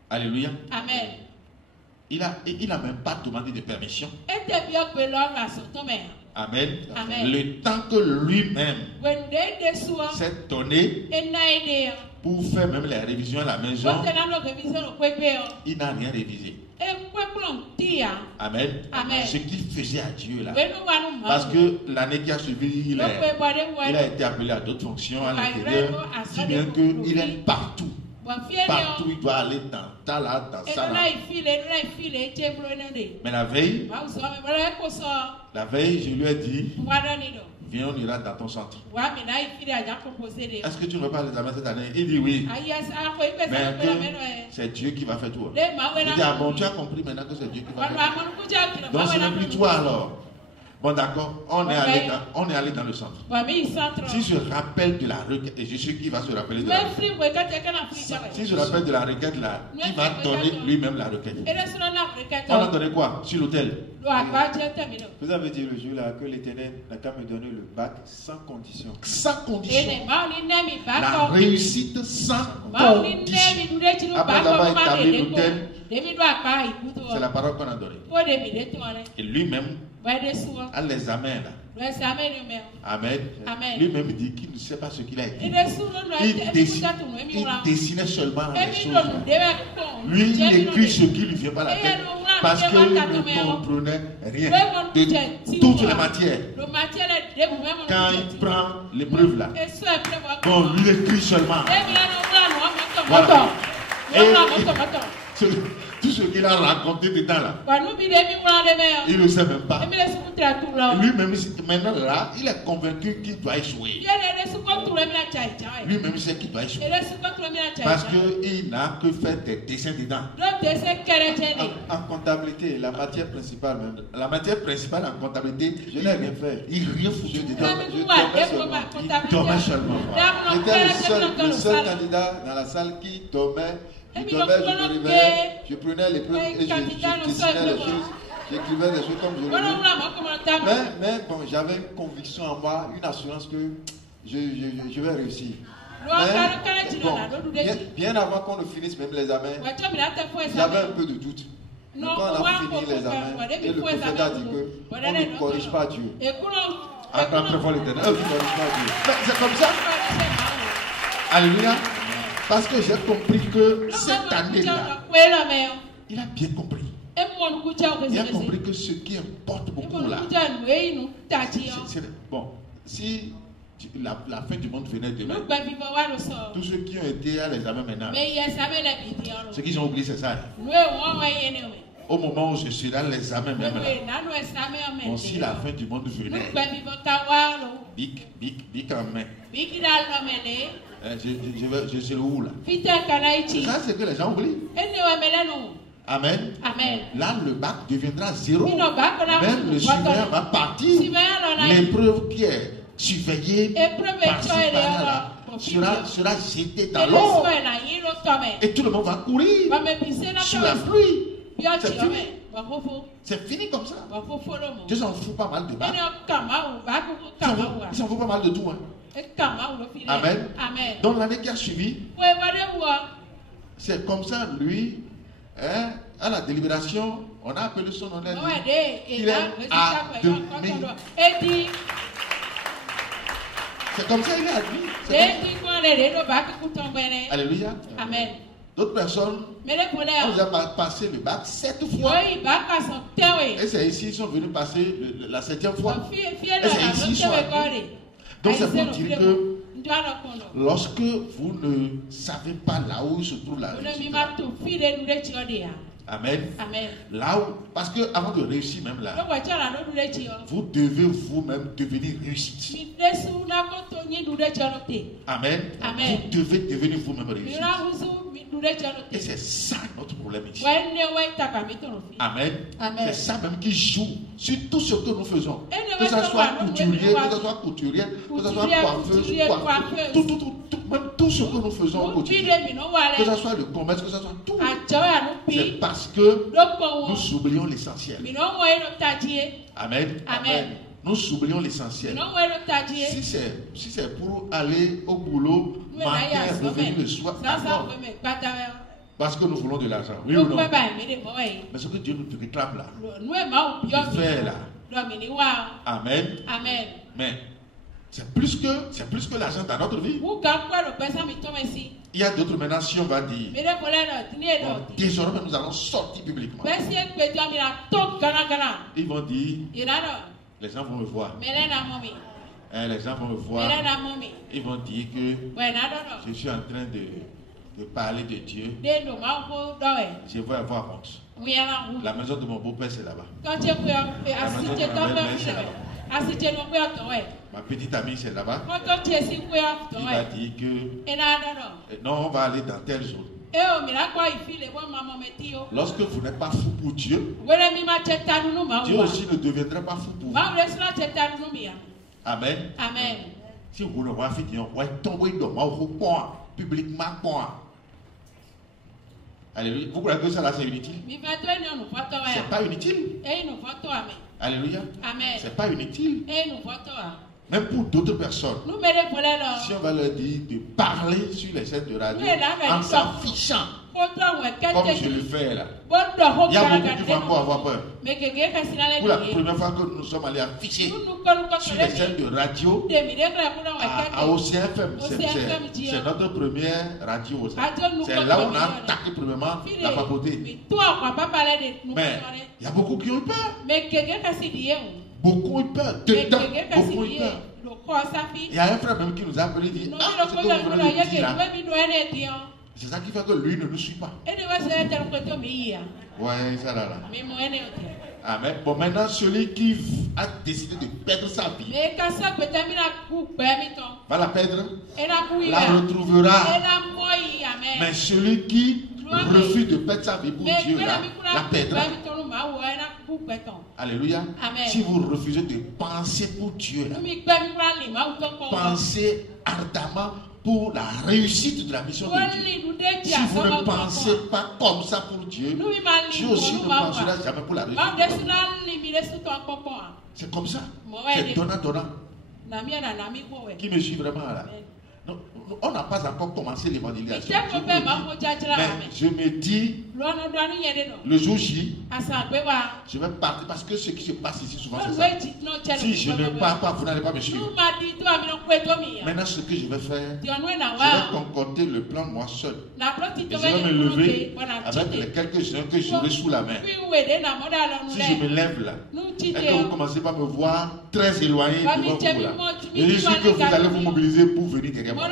Alléluia. Amen. Il n'a même pas demandé de permission. Amen. Le temps que lui-même s'est donné pour faire même les révisions à la maison, il n'a rien révisé. Amen. Ce qu'il faisait à Dieu là. Parce que l'année qui a suivi, il a été appelé à d'autres fonctions à l'intérieur. Si bien qu'il est partout. Partout, il doit aller dans ça là. Mais la veille, je lui ai dit, viens, on ira dans ton centre. Est-ce que tu ne veux pas l'examen cette année? Il dit oui. Mais c'est Dieu qui va faire tout. Il dit, ah bon, tu as compris maintenant que c'est Dieu qui va faire tout. Donc ce n'est plus toi alors. Bon d'accord, on est allé dans le centre. Si je rappelle de la requête, et je sais qui va se rappeler de la requête. Si je rappelle de la requête là, il va donner lui-même la requête. On a donné quoi? Sur l'autel. Vous avez dit le jour là que l'Éternel n'a qu'à me donner le bac sans condition. Sans condition. La réussite sans condition. Après avoir établi l'autel, c'est la parole qu'on a donnée. Et lui-même, à l'examen là. Amen. Lui-même dit qu'il ne sait pas ce qu'il a écrit. Il dessinait seulement les choses. Lui, il écrit ce qui lui vient par la tête. Parce qu'il ne comprenait rien de toutes les matières. Quand il prend l'épreuve là, bon, lui écrit seulement. Voilà. Et tout ce qu'il a raconté dedans là, il ne sait même pas. Lui-même, maintenant là, il est convaincu qu'il doit échouer. Lui-même sait qu'il doit échouer. Parce qu'il n'a que fait des dessins dedans. En comptabilité, la matière principale même. La matière principale en comptabilité, je n'ai rien fait. Il rien foutu dedans. Il dormait seulement. J'étais le seul candidat dans la salle qui dormait. Je me réveillais, je prenais les preuves et je dessinais les choses, j'écrivais des choses comme je le voulais. Mais bon, j'avais une conviction en moi, une assurance que je vais réussir. Mais bon, bien avant qu'on ne finisse même l'examen, j'avais un peu de doute. Donc quand on a fini l'examen, et le prophète a dit qu'on ne corrige pas Dieu. Attends, très fort l'Éternel. On ne corrige pas Dieu. C'est comme ça. Alléluia. Parce que j'ai compris que cette année-là, il a bien compris. Il a compris que ce qui importe beaucoup là, bon, si la fin du monde venait demain, tous ceux qui ont été à l'examen maintenant, ce qu'ils ont oublié, c'est ça. Au moment où je serai à l'examen même là, bon, si la fin du monde venait, bic en main. Je serai où là? C'est ça, c'est que les gens oublient. Amen. Là, le bac deviendra zéro. Même le surveillant va partir. L'épreuve qui est surveillée par-ci, par-là, sera jetée dans l'eau. Et tout le monde va courir sur la pluie. C'est fini. C'est fini comme ça. Dieu s'en fout pas mal de mal. Il s'en fout pas mal de tout. Hein. Amen. Dans l'année qui a suivi, c'est comme ça, lui, hein, à la délibération, on a appelé son nom. Il est admis. C'est comme ça, il est admis. Alléluia. Amen. D'autres personnes, on nous a passé le bac 7 fois. Et c'est ici qu'ils sont venus passer la 7e fois. Et c'est ici qu'ils sont admis. Donc c'est pour dire que lorsque vous ne savez pas là où se trouve la réussite. Amen. Là où, parce que avant de réussir même là, vous devez vous-même devenir réussite. Amen. Vous devez devenir vous-même réussite. Et c'est ça notre problème ici. Amen. C'est ça même qui joue sur tout ce que nous faisons. Que ce soit couturier, que ce soit couturier, que ce soit coiffeuse, même tout ce que nous faisons au quotidien, que ce soit le commerce, que ce soit tout, c'est parce que nous oublions l'essentiel. Amen. Nous oublions l'essentiel. Si c'est pour aller au boulot, matin, revenir le soir, parce que nous voulons de l'argent. Oui ou non? Mais ce que Dieu nous réclame là, il fait là. Amen. Mais c'est plus que l'argent dans notre vie. Il y a d'autres maintenant, si on va dire, bon, désormais nous allons sortir publiquement. Ils vont dire, les gens vont me voir. Les gens vont me voir. Ils vont dire que je suis en train de parler de Dieu. Je vais avoir honte. La maison de mon beau-père, c'est là-bas. La maison de ma belle-mère, c'est là-bas. Ma petite amie, c'est là-bas. Il va dire que non, on va aller dans telle zone. Lorsque vous n'êtes pas fou pour Dieu, Dieu aussi ne deviendra pas fou pour vous. Amen. Si vous ne voyez pas, vous tombez dans publiquement. Alléluia. Vous croyez que ça là c'est inutile? C'est pas inutile. Alléluia. C'est pas inutile. Même pour d'autres personnes. Si on va leur dire de parler sur les chaînes de radio en s'affichant, comme je le fais là. Il y a beaucoup qui vont encore avoir peur. Pour la première fois que nous sommes allés afficher sur les chaînes de radio à OCFM, c'est notre première radio. C'est là où on a attaqué premièrement la papauté. Mais il y a beaucoup qui ont eu peur. Beaucoup ont eu peur. Dedans, beaucoup ont eu peur. Il y a un frère même qui nous a appelé et dit, ah, ce que vous venez de dire là. C'est ça qui fait que lui ne nous suit pas. Ouais, ça là. Amen. Bon, maintenant, celui qui a décidé de perdre sa vie va la perdre, la retrouvera. Mais celui qui refuse de perdre sa vie pour Dieu, la perdra. Alléluia. Si vous refusez de penser pour Dieu, pensez ardemment pour la réussite de la mission de Dieu. Si vous ne pensez pas comme ça pour Dieu, Dieu aussi ne pensera jamais pour la réussite. C'est comme ça. C'est donnant. Qui me suit vraiment là? Non, on n'a pas encore commencé l'évangélisation. Mais je me dis, le jour J, je vais partir parce que ce qui se passe ici souvent c'est ça. Si je ne pars pas, vous n'allez pas me suivre. Maintenant, ce que je vais faire, je vais concocter le plan moi seul. Et je vais me lever avec les quelques uns que j'aurai sous la main. Si je me lève là, et que vous commencez par me voir très éloigné devant vous là, et je suis que vous allez vous mobiliser pour venir derrière moi.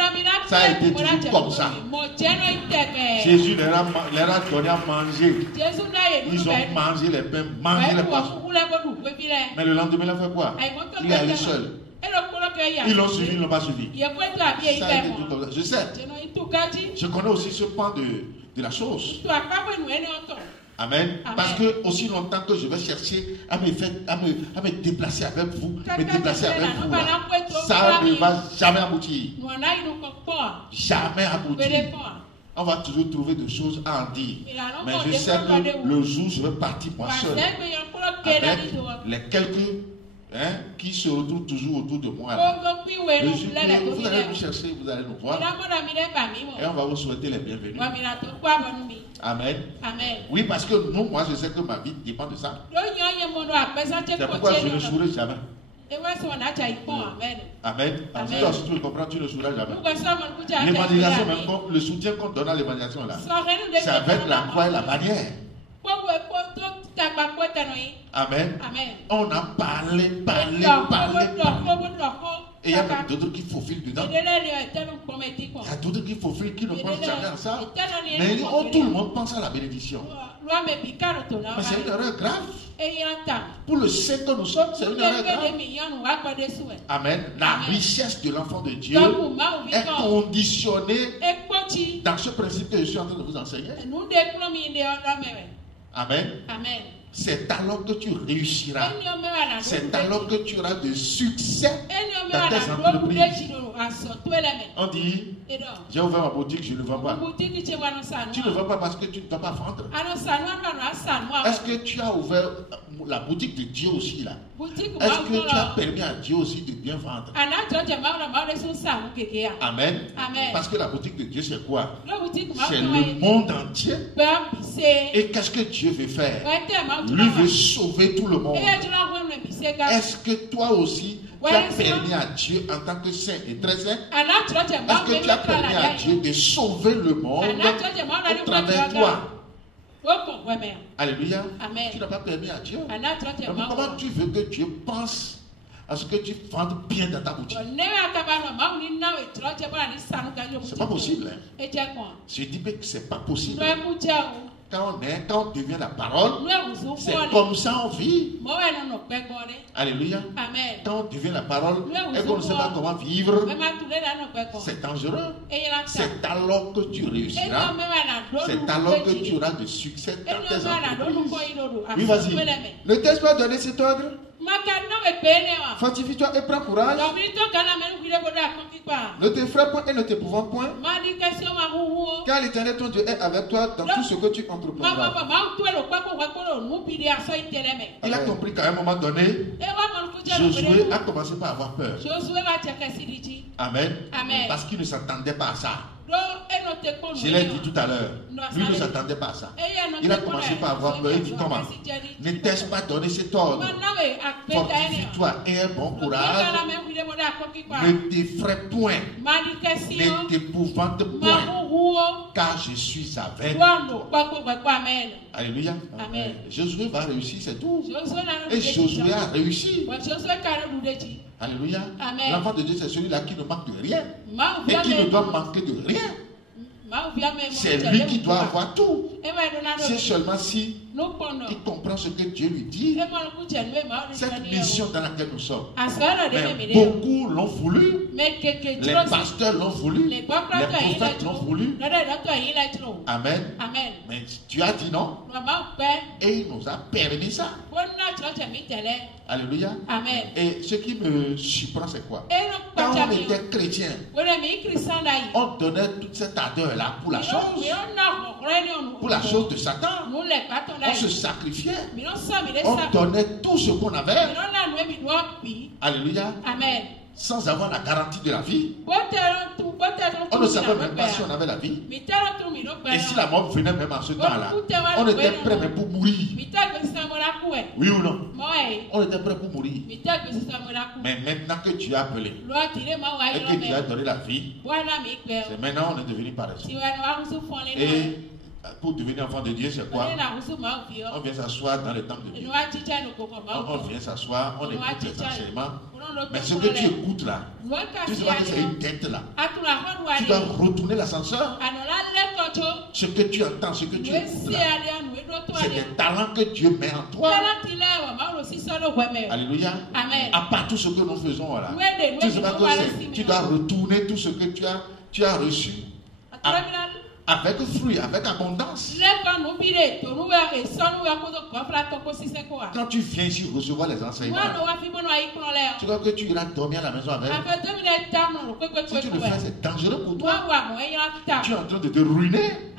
Ça a été toujours comme ça. Jésus leur a donné à manger. Ils ont mangé les pains, mangé les poissons. Mais le lendemain, il a fait quoi? Il est allé seul. Ils l'ont suivi, ils ne l'ont pas suivi. Ça a été tout comme ça. Je sais. Je connais aussi ce pan de la chose. Amen. Parce que aussi longtemps que je vais chercher à me déplacer avec vous, ça ne va jamais aboutir. Jamais aboutir. On va toujours trouver des choses à en dire. Mais je sais que le jour où je vais partir moi seul, avec les quelques qui se retrouvent toujours autour de moi. Le jour où vous allez nous chercher, vous allez nous voir. Et on va vous souhaiter les bienvenus. Amen. Oui, parce que nous, moi, je sais que ma vie dépend de ça. C'est pourquoi je ne jouerai jamais. Amen. Si tu le comprends, tu ne joueras jamais. L'évangélisation, même le soutien qu'on donne à l'évangélisation là, c'est avec la croix et la bannière. Amen. On a parlé. Et il y a même d'autres qui faufilent dedans. Il y a d'autres qui faufilent, qui ne pensent jamais à ça. Mais tout le monde pense à la bénédiction. Mais c'est une erreur grave. Pour le sait que nous sommes, c'est une erreur grave. Amen. La richesse de l'enfant de Dieu est conditionnée dans ce principe que je suis en train de vous enseigner. Amen. C'est alors que tu réussiras. C'est alors que tu auras de succès dans tes entreprises. On dit, j'ai ouvert ma boutique, je ne vends pas. Tu ne vends pas parce que tu ne dois pas vendre. Est-ce que tu as ouvert la boutique de Dieu aussi là? Est-ce que tu as permis à Dieu aussi de bien vendre? Amen. Parce que la boutique de Dieu c'est quoi? C'est le monde entier. Et qu'est-ce que Dieu veut faire? Lui veut sauver tout le monde. Est-ce que toi aussi tu as permis à Dieu en tant que saint et très saint? Est-ce que tu as permis à Dieu de sauver le monde au travers de toi? Alléluia. Tu n'as pas permis à Dieu. Donc, comment tu veux que Dieu pense à ce que tu vendes bien dans ta boutique? C'est pas possible. Je dis que c'est pas possible. Quand on devient la parole, c'est comme ça on vit. Alléluia. Quand on devient la parole et qu'on ne sait pas comment vivre, c'est dangereux. C'est alors que tu réussiras. C'est alors que tu auras de succès dans tes entreprises. Oui, vas-y. Ne t'ai-je pas donné cet ordre? Fortifie-toi et prends courage. Ne t'effraie point et ne t'épouvante point. Car l'Éternel ton Dieu est avec toi dans tout ce que tu entreprendras. Il a compris qu'à un moment donné, Josué a commencé par avoir peur. Amen. Parce qu'il ne s'attendait pas à ça. Je l'ai dit tout à l'heure. Lui ne s'attendait pas à ça. Il a commencé par avoir peur. Il dit comment? Ne t'ai-je pas donné cet ordre? Fortifie-toi et aie bon courage. Ne t'effraie point. Ne t'épouvante point. Car je suis avec toi. Alléluia. Amen. Josué va réussir, c'est tout. Et Josué a réussi. Alléluia. L'enfant de Dieu, c'est celui-là qui ne manque de rien. Et qui ne doit manquer de rien. C'est lui qui doit avoir tout. C'est seulement si il comprend ce que Dieu lui dit. Cette mission dans laquelle nous sommes. Mais beaucoup l'ont voulu. Les pasteurs l'ont voulu. Les prophètes l'ont voulu. Amen. Mais Dieu a dit non. Et il nous a permis ça. Alléluia. Et ce qui me surprend, c'est quoi? Quand on était chrétien, on donnait toute cette ardeur-là pour la chose. Pour la chose de Satan. On se sacrifiait. On donnait tout ce qu'on avait. Alléluia. Sans avoir la garantie de la vie. On ne savait même pas si on avait la vie. Et si la mort venait même en ce temps-là, on était prêt même pour mourir. Oui ou non? On était prêt pour mourir. Mais maintenant que Dieu a appelé et que Dieu a donné la vie, c'est maintenant on est devenu paresseux. Et pour devenir enfant de Dieu, c'est quoi? On vient s'asseoir dans le temple de Dieu. On vient s'asseoir, on écoute les enseignements. Mais ce que tu écoutes là, tu sais pas que c'est une tête là. Tu dois retourner l'ascenseur. Ce que tu entends, ce que tu écoutes là, c'est des talents que Dieu met en toi. Alléluia. À part tout ce que nous faisons là, tu sais pas que tu dois retourner tout ce que tu as reçu. avec fruit, avec abondance. Quand tu viens ici recevoir les enseignements, tu crois que tu iras dormir à la maison avec. Si tu le fais, c'est dangereux pour toi. Tu es en train de te ruiner.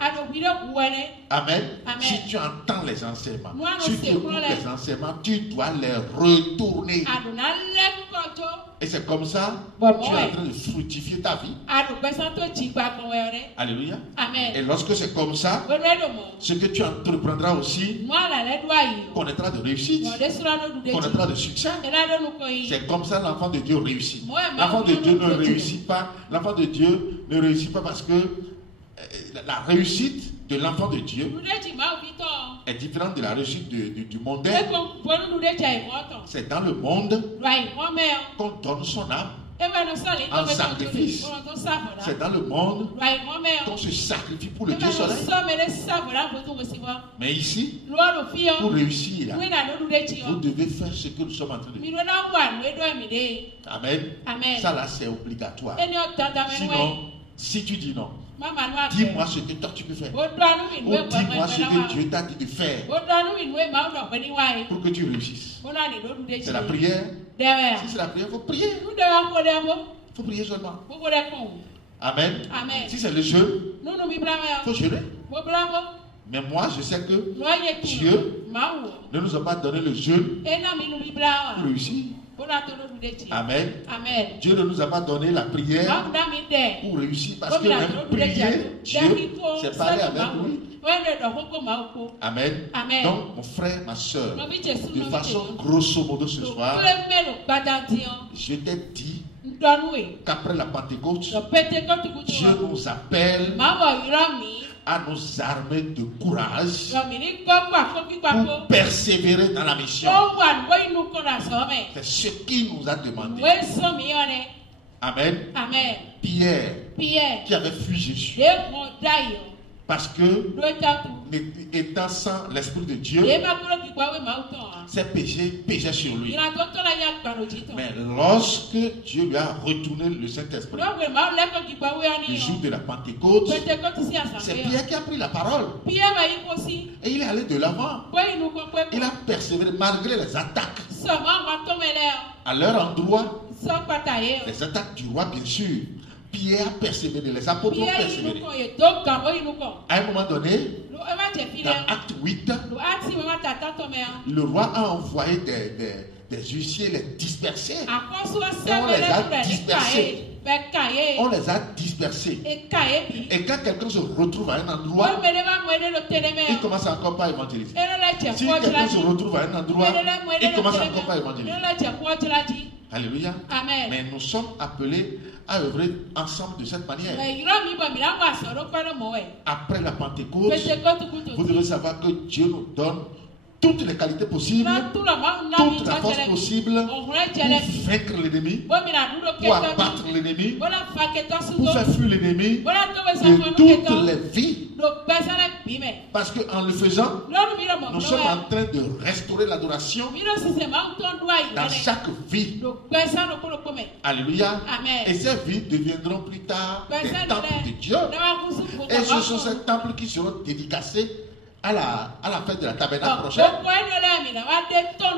Amen. Si tu entends les enseignements, si tu écoutes les enseignements, tu dois les retourner. Et c'est comme ça que tu es en train de fructifier ta vie. Alléluia. Amen. Et lorsque c'est comme ça, ce que tu entreprendras aussi connaîtra de réussite, connaîtra de succès. C'est comme ça l'enfant de Dieu réussit. L'enfant de Dieu ne réussit pas. L'enfant de Dieu ne réussit pas parce que la réussite de l'enfant de Dieu est différente de la réussite du mondain. C'est dans le monde qu'on donne son âme en sacrifice. C'est dans le monde qu'on se sacrifie pour le Dieu soleil. Mais ici, pour réussir, vous devez faire ce que nous sommes en train de faire. Amen. Ça là, c'est obligatoire. Sinon, si tu dis non, dis-moi ce que toi tu peux faire. Ou dis-moi ce que Dieu t'a dit de faire pour que tu réussisses. C'est la prière. Si c'est la prière, il faut prier. Il faut prier seulement. Amen. Si c'est le jeûne, il faut jeûner. Mais moi, je sais que Dieu ne nous a pas donné le jeûne pour réussir. Amen. Dieu ne nous a pas donné la prière pour réussir, parce que même prier, Dieu s'est parlé avec lui. Amen. Donc, mon frère, ma soeur, de façon grosso modo ce soir, je t'ai dit qu'après la Pentecôte, Dieu nous appelle à nous armer de courage pour persévérer dans la mission. C'est ce qu'il nous a demandé. Amen. Pierre, qui avait fui Jésus, parce que, étant sans l'Esprit de Dieu, ses péchés péchaient sur lui. Mais lorsque Dieu lui a retourné le Saint-Esprit, le jour de la Pentecôte, c'est Pierre qui a pris la parole. Et il est allé de l'avant. Il a persévéré malgré les attaques à leur endroit. Les attaques du roi, bien sûr. Pierre a persévéré, les apôtres ont persévéré. À un moment donné, dans Acte 8, le roi a envoyé des huissiers les disperser. Et on les a dispersés. On les a dispersés. Et quand quelqu'un se retrouve à un endroit, il commence encore pas à évangéliser. Si quelqu'un se retrouve à un endroit, il commence encore pas à évangéliser. Alléluia. Amen. Mais nous sommes appelés à œuvrer ensemble de cette manière. Après la Pentecôte, vous devez savoir que Dieu nous donne toutes les qualités possibles, toute la force possible pour vaincre l'ennemi, pour abattre l'ennemi, pour faire fuir l'ennemi de toutes les vies. Parce qu'en le faisant, nous sommes en train de restaurer l'adoration dans chaque vie. Alléluia. Et ces vies deviendront plus tard des temples de Dieu. Et ce sont ces temples qui seront dédicacés à la fête de la tabernacle prochaine.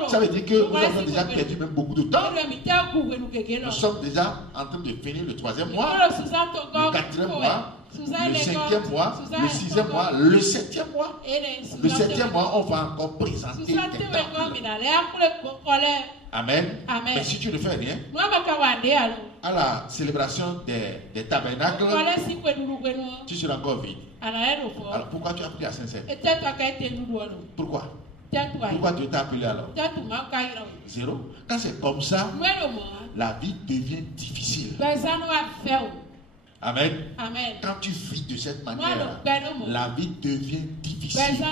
Ça veut dire que nous avons déjà perdu même beaucoup de temps. Nous sommes déjà en train de finir le 3e mois, le 4e mois, le 5e mois, le 6e mois, le 7e mois. Le 7e mois, on va encore présenter des temples. Amen. Mais si tu ne fais rien, à la célébration des tabernacles, tu seras encore vide. Alors pourquoi tu as pris à Saint-Seine? Pourquoi? Pourquoi Dieu t'a appelé alors? Zéro. Quand c'est comme ça, la vie devient difficile. Amen. Quand tu vis de cette manière, la vie devient difficile.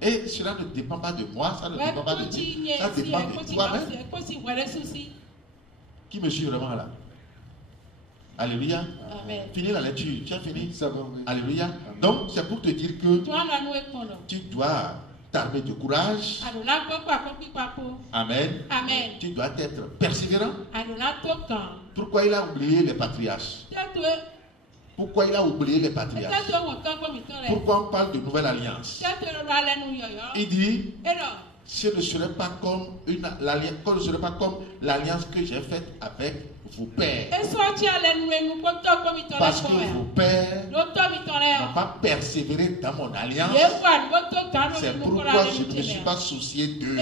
Et cela ne dépend pas de moi, ça ne dépend pas de Dieu, ça dépend de toi-même. Qui me suit vraiment là? Alléluia. Fini la lecture. Tu as fini? Alléluia. Donc, c'est pour te dire que tu dois t'armer de courage. Amen. Tu dois être persévérant. Pourquoi il a oublié les patriarches? Pourquoi il a oublié les patriarches? Pourquoi on parle de nouvelle alliance? Il dit, ce ne serait pas comme l'alliance que j'ai faite avec vos pères. Parce que vos pères n'ont pas persévéré dans mon alliance. C'est pourquoi je ne me suis pas soucié d'eux.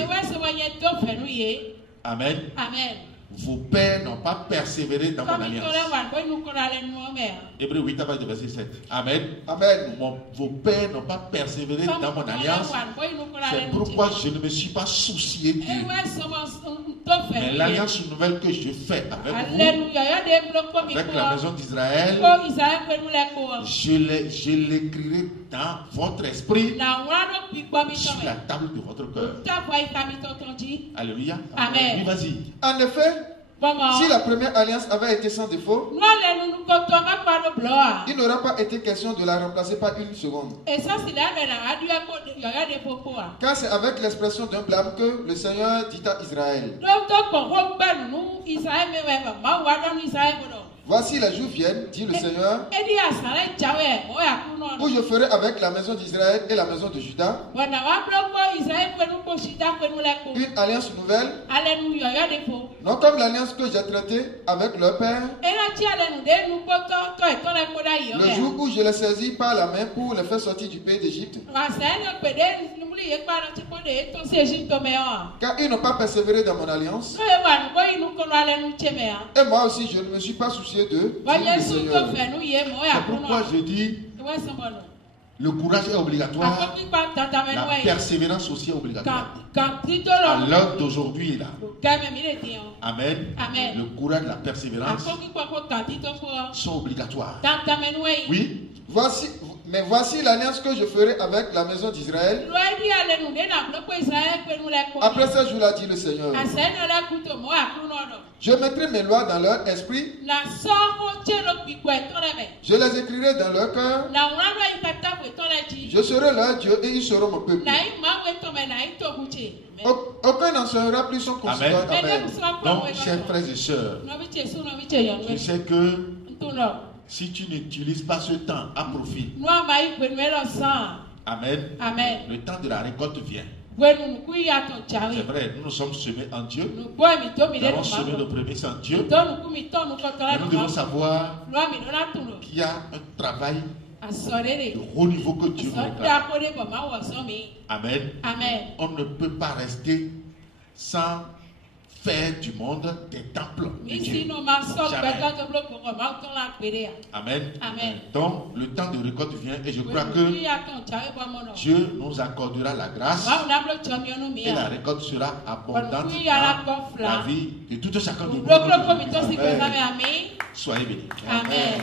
Amen. Amen. Vos pères n'ont pas persévéré dans mon alliance. Hébreux 8, verset 7. Amen. Amen. Vos pères n'ont pas persévéré dans mon alliance. C'est pourquoi je ne me suis pas soucié d'eux. Mais l'alliance nouvelle que je fais avec vous, avec la maison d'Israël, je l'écrirai dans votre esprit, sur la table de votre cœur. Alléluia. Amen. Oui, vas-y. En effet, si la première alliance avait été sans défaut, il n'aura pas été question de la remplacer par une seconde. Car c'est avec l'expression d'un blâme que le Seigneur dit à Israël: voici les jours viennent, dit le Seigneur, où je ferai avec la maison d'Israël et la maison de Juda une alliance nouvelle, non comme l'alliance que j'ai traitée avec leur père, le jour où je les saisis par la main pour les faire sortir du pays d'Égypte. Car ils n'ont pas persévéré dans mon alliance. Et moi aussi, je ne me suis pas soucié d'eux. C'est pourquoi je dis, le courage est obligatoire, la persévérance aussi est obligatoire. À l'heure d'aujourd'hui là. Amen. Amen. Le courage, la persévérance sont obligatoires. Oui. Mais voici l'alliance que je ferai avec la maison d'Israël. Après ça, je l'ai dit le Seigneur. Je mettrai mes lois dans leur esprit. Je les écrirai dans leur cœur. Je serai leur Dieu et ils seront mon peuple. Aucun n'en sera plus son concitoyen. Amen. Donc, chers frères et sœurs, je sais que si tu n'utilises pas ce temps à profit, Amen. Amen. Le temps de la récolte vient. C'est vrai, nous nous sommes semés en Dieu. Nous avons semé le premier en Dieu. Mais nous devons savoir qu'il y a un travail de haut niveau que Dieu nous réclame. Amen. Amen. On ne peut pas rester sans faire du monde des temples de Dieu. Amen. Amen. Donc, le temps de récolte vient et je crois que Dieu nous accordera la grâce et la récolte sera abondante dans la vie de tout chacun de nous. Soyez bénis. Amen.